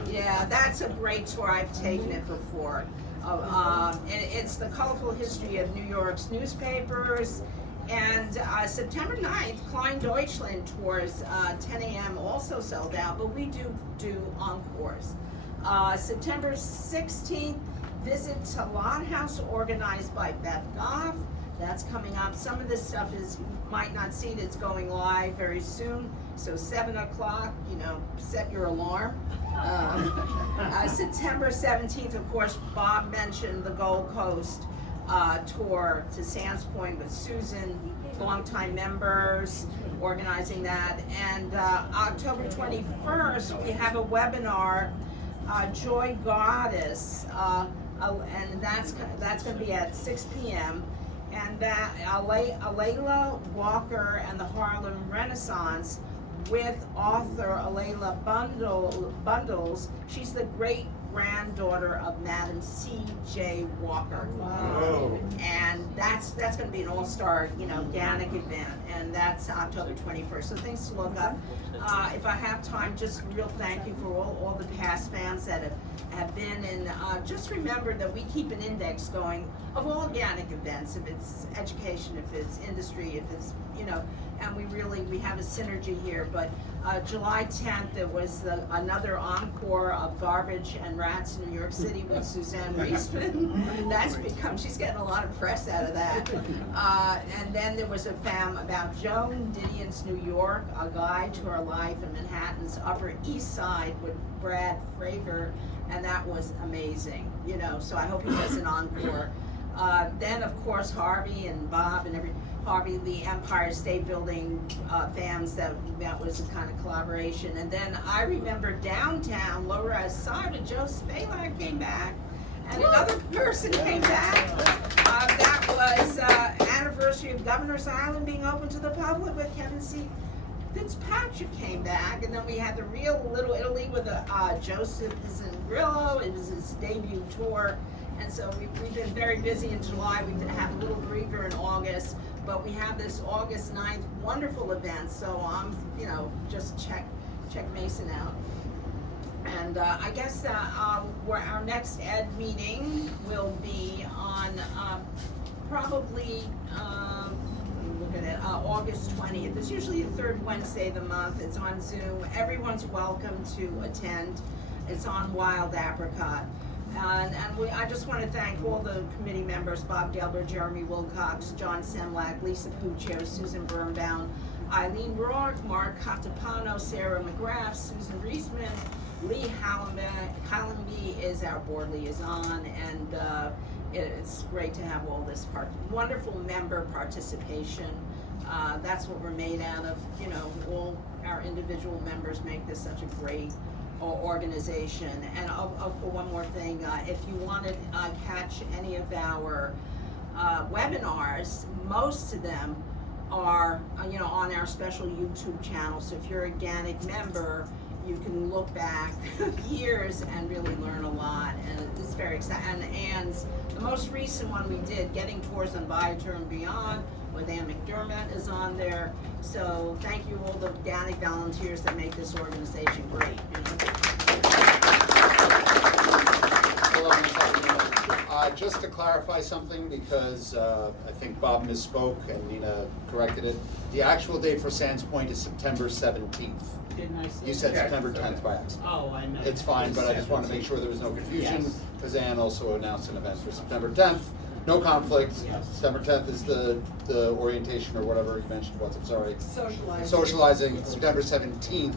yeah, that's a great tour. I've taken it before. And it's the colorful history of New York's newspapers. And September 9th, Klein Deutschland tours, 10 a.m. also sold out, but we do encores. September 16th, Visit Talon House organized by Beth Goff. That's coming up. Some of this stuff might not see it. It's going live very soon. So 7 o'clock, you know, set your alarm. September 17th, of course, Bob mentioned the Gold Coast tour to Sands Point with Susan, longtime members, organizing that. And October 21st, we have a webinar, Joy Goddess, and that's going to be at 6 p.m. And that Alayla Walker and the Harlem Renaissance with author Alayla Bundles. She's the great granddaughter of Madam C.J. Walker. Wow. And that's going to be an all-star, GANYC event, and that's October 21st. So things to look up. If I have time, just real thank you for all the past fans that have been, and just remember that we keep an index going of all GANYC events, if it's education, if it's industry, if it's, and we have a synergy here. But July 10th, there was another encore of Garbage and Rats in New York City with Suzanne Reisman. That's she's getting a lot of press out of that. And then there was a film about Joan Didion's New York, A Guide to Her Life in Manhattan's Upper East Side with Brad Frager, and that was amazing, so I hope he does an encore. Then, of course, Harvey and Bob and Harvey, the Empire State Building fans, that was a kind of collaboration. And then I remember downtown, Lower West Side, with Joe Spalak came back, and another person came back. That was anniversary of Governor's Island being open to the public with Kevin C. Fitzpatrick came back, and then we had the real Little Italy with Joseph Zangrillo. It was his debut tour. And so we've been very busy in July. We did have a little breather in August, but we have this August 9th wonderful event. So just check Mason out. And I guess our next ed meeting will be on probably looking at August 20th. It's usually the third Wednesday of the month. It's on Zoom. Everyone's welcome to attend. It's on Wild Apricot. And I just want to thank all the committee members, Bob Gelber, Jeremy Wilcox, John Semlak, Lisa Puccio, Susan Birnbaum, Eileen Rourke, Mark Catapano, Sarah McGrath, Susan Reisman, Lee Hallenby is our board liaison, and it's great to have all this wonderful member participation. That's what we're made out of. All our individual members make this such a great organization. And for one more thing, if you want to catch any of our webinars, most of them are on our special YouTube channel. So if you're a GANYC member, you can look back years and really learn a lot, and it's very exciting. And the most recent one we did, Getting Tours on Viator and Beyond, with Ann McDermott, is on there. So thank you all the GANYC volunteers that make this organization great. Just to clarify something, because I think Bob misspoke and Nina corrected it. The actual date for Sands Point is September 17th. Didn't I say You said that? September 10th by accident. Oh, I meant. It's fine, but I just want to make sure there was no confusion, Yes. because Ann also announced an event for September 10th. No conflict. Yes. September 10th is the orientation or whatever you mentioned was, I'm sorry. Socializing. Socializing. September 17th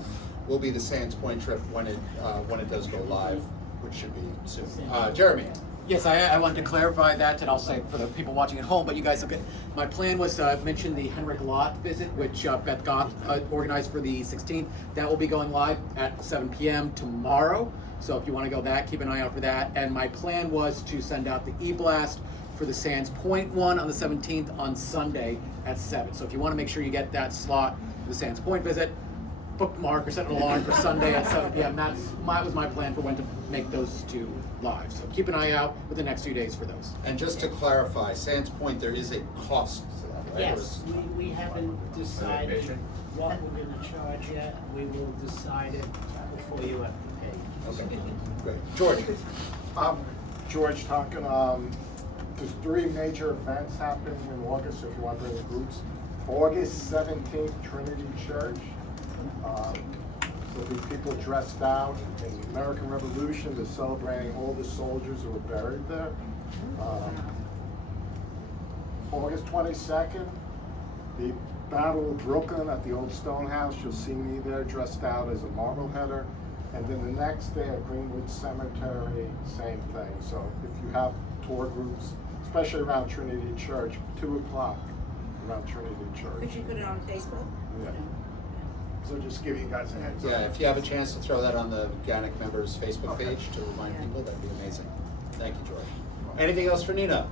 will be the Sands Point trip when it does go live, which should be soon. Jeremy. Yes, I wanted to clarify that, and I'll say for the people watching at home, but you guys look at, my plan was to mention the Henrik Lott visit, which Beth Goth organized for the 16th. That will be going live at 7 p.m. tomorrow. So if you want to go back, keep an eye out for that. And my plan was to send out the e-blast for the Sands Point one on the 17th on Sunday at 7. So if you want to make sure you get that slot for the Sands Point visit, bookmark or set an alarm for Sunday at 7 p.m. That was my plan for when to make those two live. So keep an eye out for the next few days for those. And just to clarify, Sands Point, there is a cost to that, right? Yes, we haven't decided what we're going to charge yet. We will decide it before you have to pay. Okay, great. George. George talking, there's 3 major events happening in August, if you want to bring the groups. August 17th, Trinity Church. There'll be people dressed out in the American Revolution. They're celebrating all the soldiers who were buried there. August 22nd, the Battle of Brooklyn at the old Stone House. You'll see me there dressed out as a Marbleheader. And then the next day at Greenwood Cemetery, same thing. So if you have tour groups, especially around Trinity Church, 2 o'clock around Trinity Church. Could you put it on Facebook? Yeah. So just give you guys a heads up. Yeah, if you have a chance to throw that on the GANYC members Facebook page to remind people, that'd be amazing. Thank you, George. Anything else for Nina?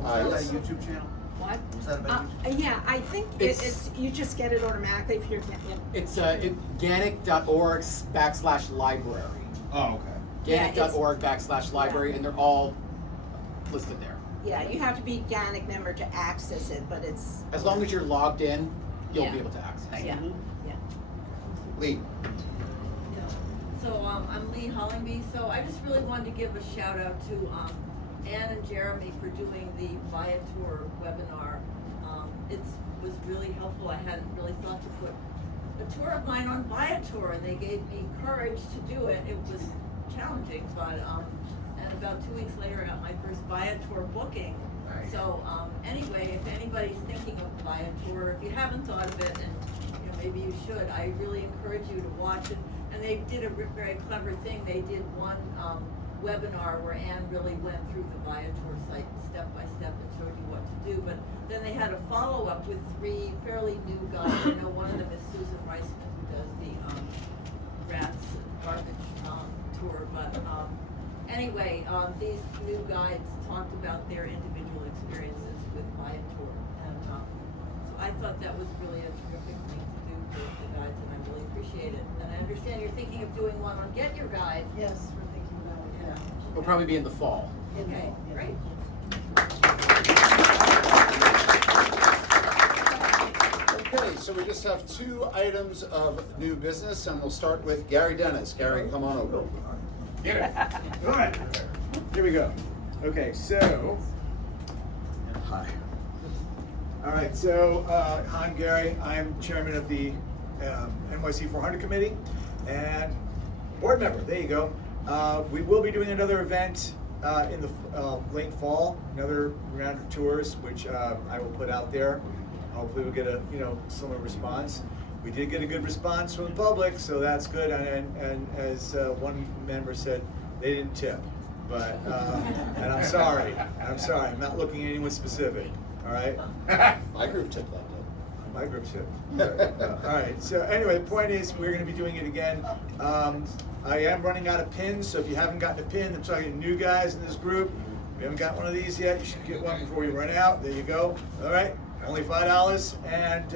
Was that a YouTube channel? What? Was that about YouTube? Yeah, I think it's you just get it automatically if you're. It's GANYC.org/library. Oh, okay. GANYC.org/library, and they're all listed there. Yeah, you have to be GANYC member to access it, but it's. As long as you're logged in, you'll Yeah. be able to access it. Yeah, yeah. Lee. So I'm Lee Hollingby. So I just really wanted to give a shout out to Ann and Jeremy for doing the Viator webinar. It was really helpful. I hadn't really thought to put a tour of mine on Viator, and they gave me courage to do it. It was challenging, but and about 2 weeks later I got my first Viator booking. So anyway, if anybody's thinking of Viator, if you haven't thought of it, and you know, maybe you should, I really encourage you to watch it. And they did a very clever thing. They did one webinar where Anne really went through the Viator site step by step and showed you what to do. But then they had a follow-up with 3 fairly new guys. I know one of them is Susan Reisman, who does the rats and garbage tour. But anyway, these new guides talked about their individual experiences with Viator. And so I thought that was really a terrific thing to do for the guides, and I really appreciate it. And I understand you're thinking of doing one on Get Your Guide. Yes, we're thinking about it. Yeah. It'll probably be in the fall. Okay, great. Okay, so we just have 2 items of new business, and we'll start with Gary Dennis. Gary, come on over. All right, here we go. Okay, so, hi. All right, so I'm Gary. I'm chairman of the NYC 400 committee and board member. There you go. We will be doing another event in the late fall, another round of tours, which I will put out there. Hopefully we'll get a similar response. We did get a good response from the public, so that's good. And as one member said, they didn't tip, but and I'm sorry. I'm not looking at anyone specific. All right. My group tipped that day. My group tipped. All right. So anyway, the point is we're going to be doing it again. I am running out of pins, so if you haven't gotten a pin, I'm talking to new guys in this group. If you haven't got one of these yet, you should get one before you run out. There you go. All right. Only $5, and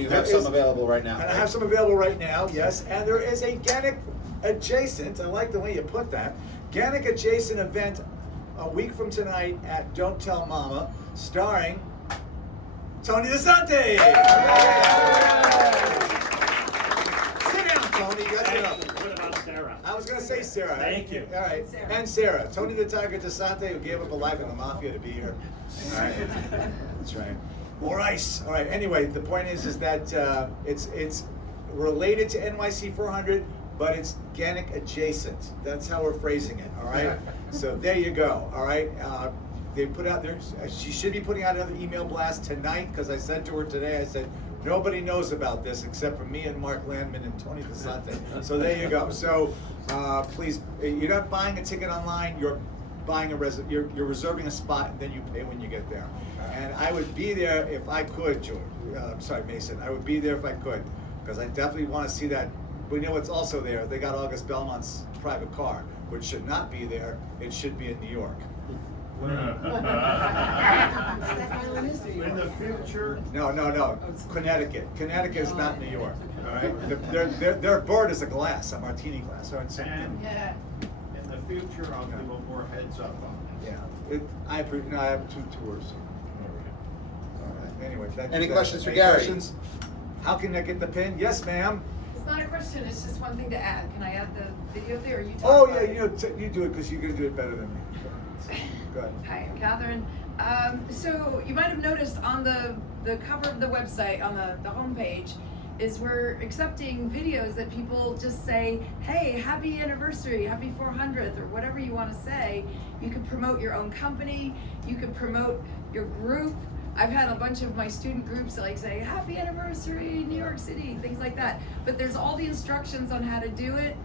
you have some available right now. And I have some available right now, yes. And there is a GANYC adjacent. I like the way you put that. GANYC adjacent event a week from tonight at Don't Tell Mama, starring Tony DeSante. Sit down, Tony. Get up. What about Sarah? I was going to say Sarah. Thank you. All right. And Sarah. Tony the Tiger DeSante, who gave up a life in the mafia to be here. All right. That's right. More ice. All right. Anyway, the point is that it's related to NYC 400, but it's GANYC adjacent. That's how we're phrasing it. All right. So there you go. All right. They put out there. She should be putting out another email blast tonight, because I said to her today, I said, nobody knows about this except for me and Mark Landman and Tony DeSante. So there you go. So please, you're not buying a ticket online. You're buying you're reserving a spot, and then you pay when you get there. And I would be there if I could, George. Sorry, Mason. I would be there if I could, because I definitely want to see that. We know what's also there. They got August Belmont's private car, which should not be there. It should be in New York. In the future. No. Connecticut. Connecticut is not New York. All right. Their board is a glass, a martini glass. Or And in the future, I'll give them more heads up on this. Yeah. I have 2 tours. All right. Anyway, Any questions for Any Gary? Questions? How can I get the pin? Yes, ma'am. It's not a question, it's just one thing to add. Can I add the video there, or you talk Oh about yeah, it? you do it because you're gonna do it better than me. Go ahead. Hi, I'm Catherine. So you might have noticed on the cover of the website, on the homepage, is we're accepting videos that people just say, hey, happy anniversary, happy 400th, or whatever you want to say. You can promote your own company, you can promote your group. I've had a bunch of my student groups like say, happy anniversary, New York City, things like that. But there's all the instructions on how to do it.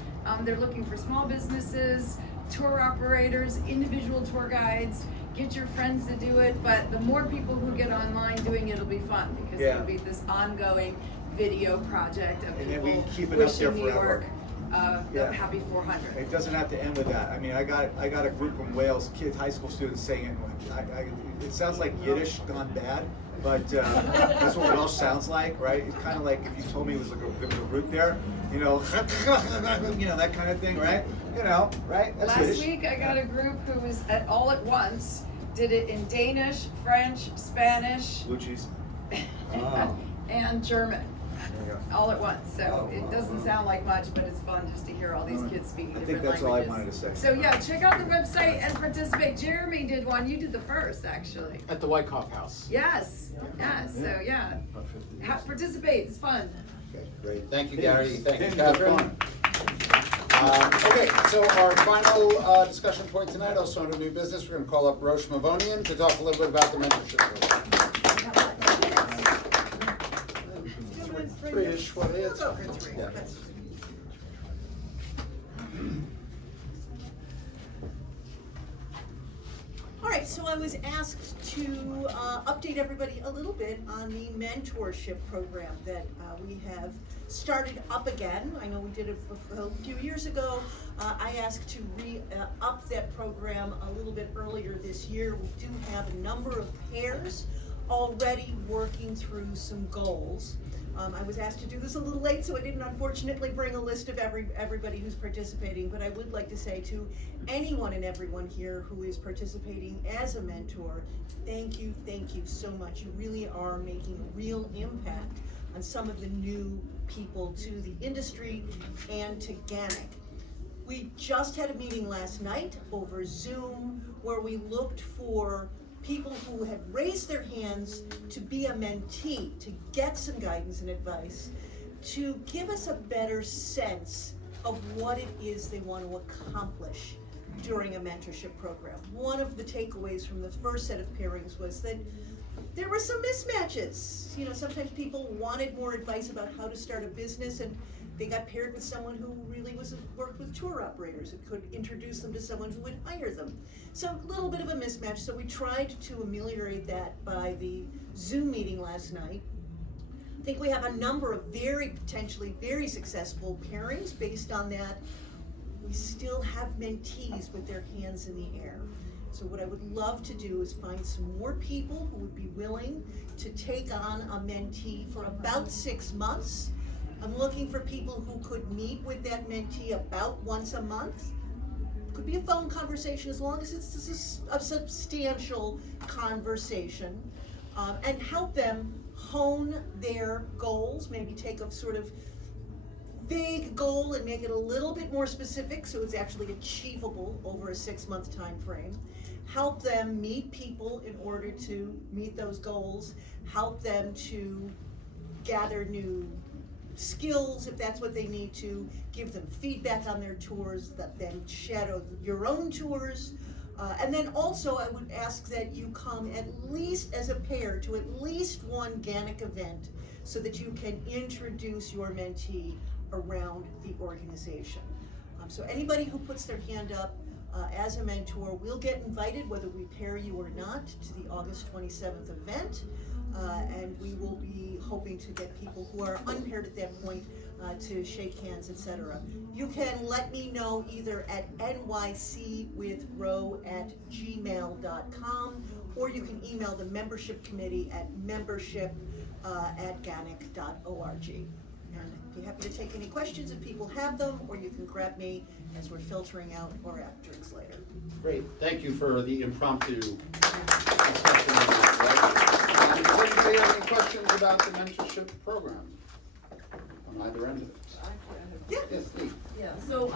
They're looking for small businesses, tour operators, individual tour guides. Get your friends to do it, but the more people who get online doing it, it'll be fun, because it'll be this ongoing video project of And then we people keep it up wishing there New forever. York Yeah. Happy 400. It doesn't have to end with that. I mean, I got a group from Wales, kids, high school students saying it. It sounds like Yiddish gone bad, but that's what Welsh sounds like, right? It's kind of like if you told me there was a root there, you know, that kind of thing, right? You know, right? That's Last Yiddish. week I got a group who was all at once, did it in Danish, French, Spanish, Blue cheese. and German. There you go. All at once, so it doesn't sound like much, but it's fun just to hear all these kids speaking I different think that's languages. all I wanted to say. So yeah, check out the website and participate. Jeremy did one. You did the first, actually. At the Wyckoff House. Yes. So yeah, participate. It's fun. Okay, great. Thank you, Gary. Thank you, It's Catherine. Okay, so our final discussion point tonight, also under new business, we're going to call up Roche Mavonian to talk a little bit about the mentorship program. Three-ish, what is? We'll go for three. Yeah. All right, so I was asked to update everybody a little bit on the mentorship program that we have started up again. I know we did it a few years ago. I asked to up that program a little bit earlier this year. We do have a number of pairs already working through some goals. I was asked to do this a little late, so I didn't unfortunately bring a list of everybody who's participating, but I would like to say to anyone and everyone here who is participating as a mentor, thank you so much. You really are making a real impact on some of the new people to the industry and to GANYC. We just had a meeting last night over Zoom where we looked for people who had raised their hands to be a mentee, to get some guidance and advice, to give us a better sense of what it is they want to accomplish during a mentorship program. One of the takeaways from the first set of pairings was that there were some mismatches. You know, sometimes people wanted more advice about how to start a business, and they got paired with someone who really worked with tour operators and could introduce them to someone who would hire them. So a little bit of a mismatch. So we tried to ameliorate that by the Zoom meeting last night. I think we have a number of potentially very successful pairings based on that. We still have mentees with their hands in the air. So what I would love to do is find some more people who would be willing to take on a mentee for about 6 months. I'm looking for people who could meet with that mentee about once a month. Could be a phone conversation as long as it's a substantial conversation, and help them hone their goals, maybe take a sort of vague goal and make it a little bit more specific so it's actually achievable over a 6-month time frame. Help them meet people in order to meet those goals. Help them to gather new skills if that's what they need to. Give them feedback on their tours, that then shadow your own tours. And then also I would ask that you come at least as a pair to at least one GANYC event so that you can introduce your mentee around the organization. So anybody who puts their hand up as a mentor will get invited, whether we pair you or not, to the August 27th event. And we will be hoping to get people who are unpaired at that point to shake hands, etc. You can let me know either at nycwithro@gmail.com, or you can email the membership committee at membership@ganyc.org. And I'd be happy to take any questions if people have them, or you can grab me as we're filtering out or after drinks later. Great, thank you for the impromptu discussion. Does anybody have any questions about the mentorship program on either end of it? Yes, Steve. Yeah, so,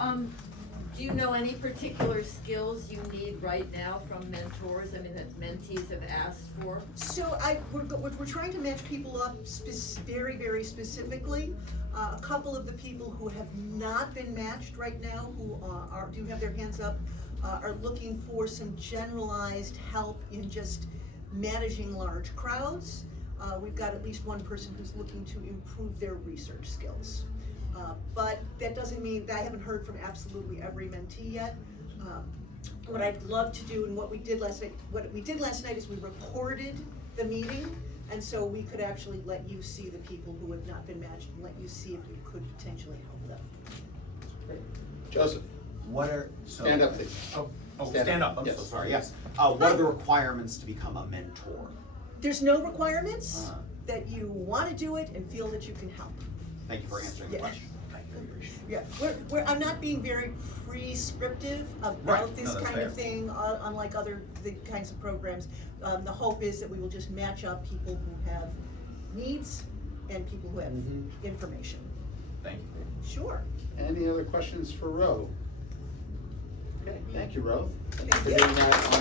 do you know any particular skills you need right now from mentors, I mean, that mentees have asked for? So we're trying to match people up very, very specifically. A couple of the people who have not been matched right now, who do have their hands up, are looking for some generalized help in just managing large crowds. We've got at least one person who's looking to improve their research skills. But that doesn't mean that I haven't heard from absolutely every mentee yet. What I'd love to do, and what we did last night is we recorded the meeting, and so we could actually let you see the people who have not been matched and let you see if we could potentially help them. Great. Joseph. What are so? Stand up, please. Stand up. I'm Yes. so sorry. Yes. What are the requirements to become a mentor? There's no requirements that you want to do it and feel that you can help. Thank you for answering the question. Yeah, I'm not being very prescriptive about Right. this No, that's kind of fair. thing, unlike the kinds of programs. The hope is that we will just match up people who have needs and people who have information. Thank you. Sure. Any other questions for Ro? Okay, thank you, Ro. Thank For you. doing that on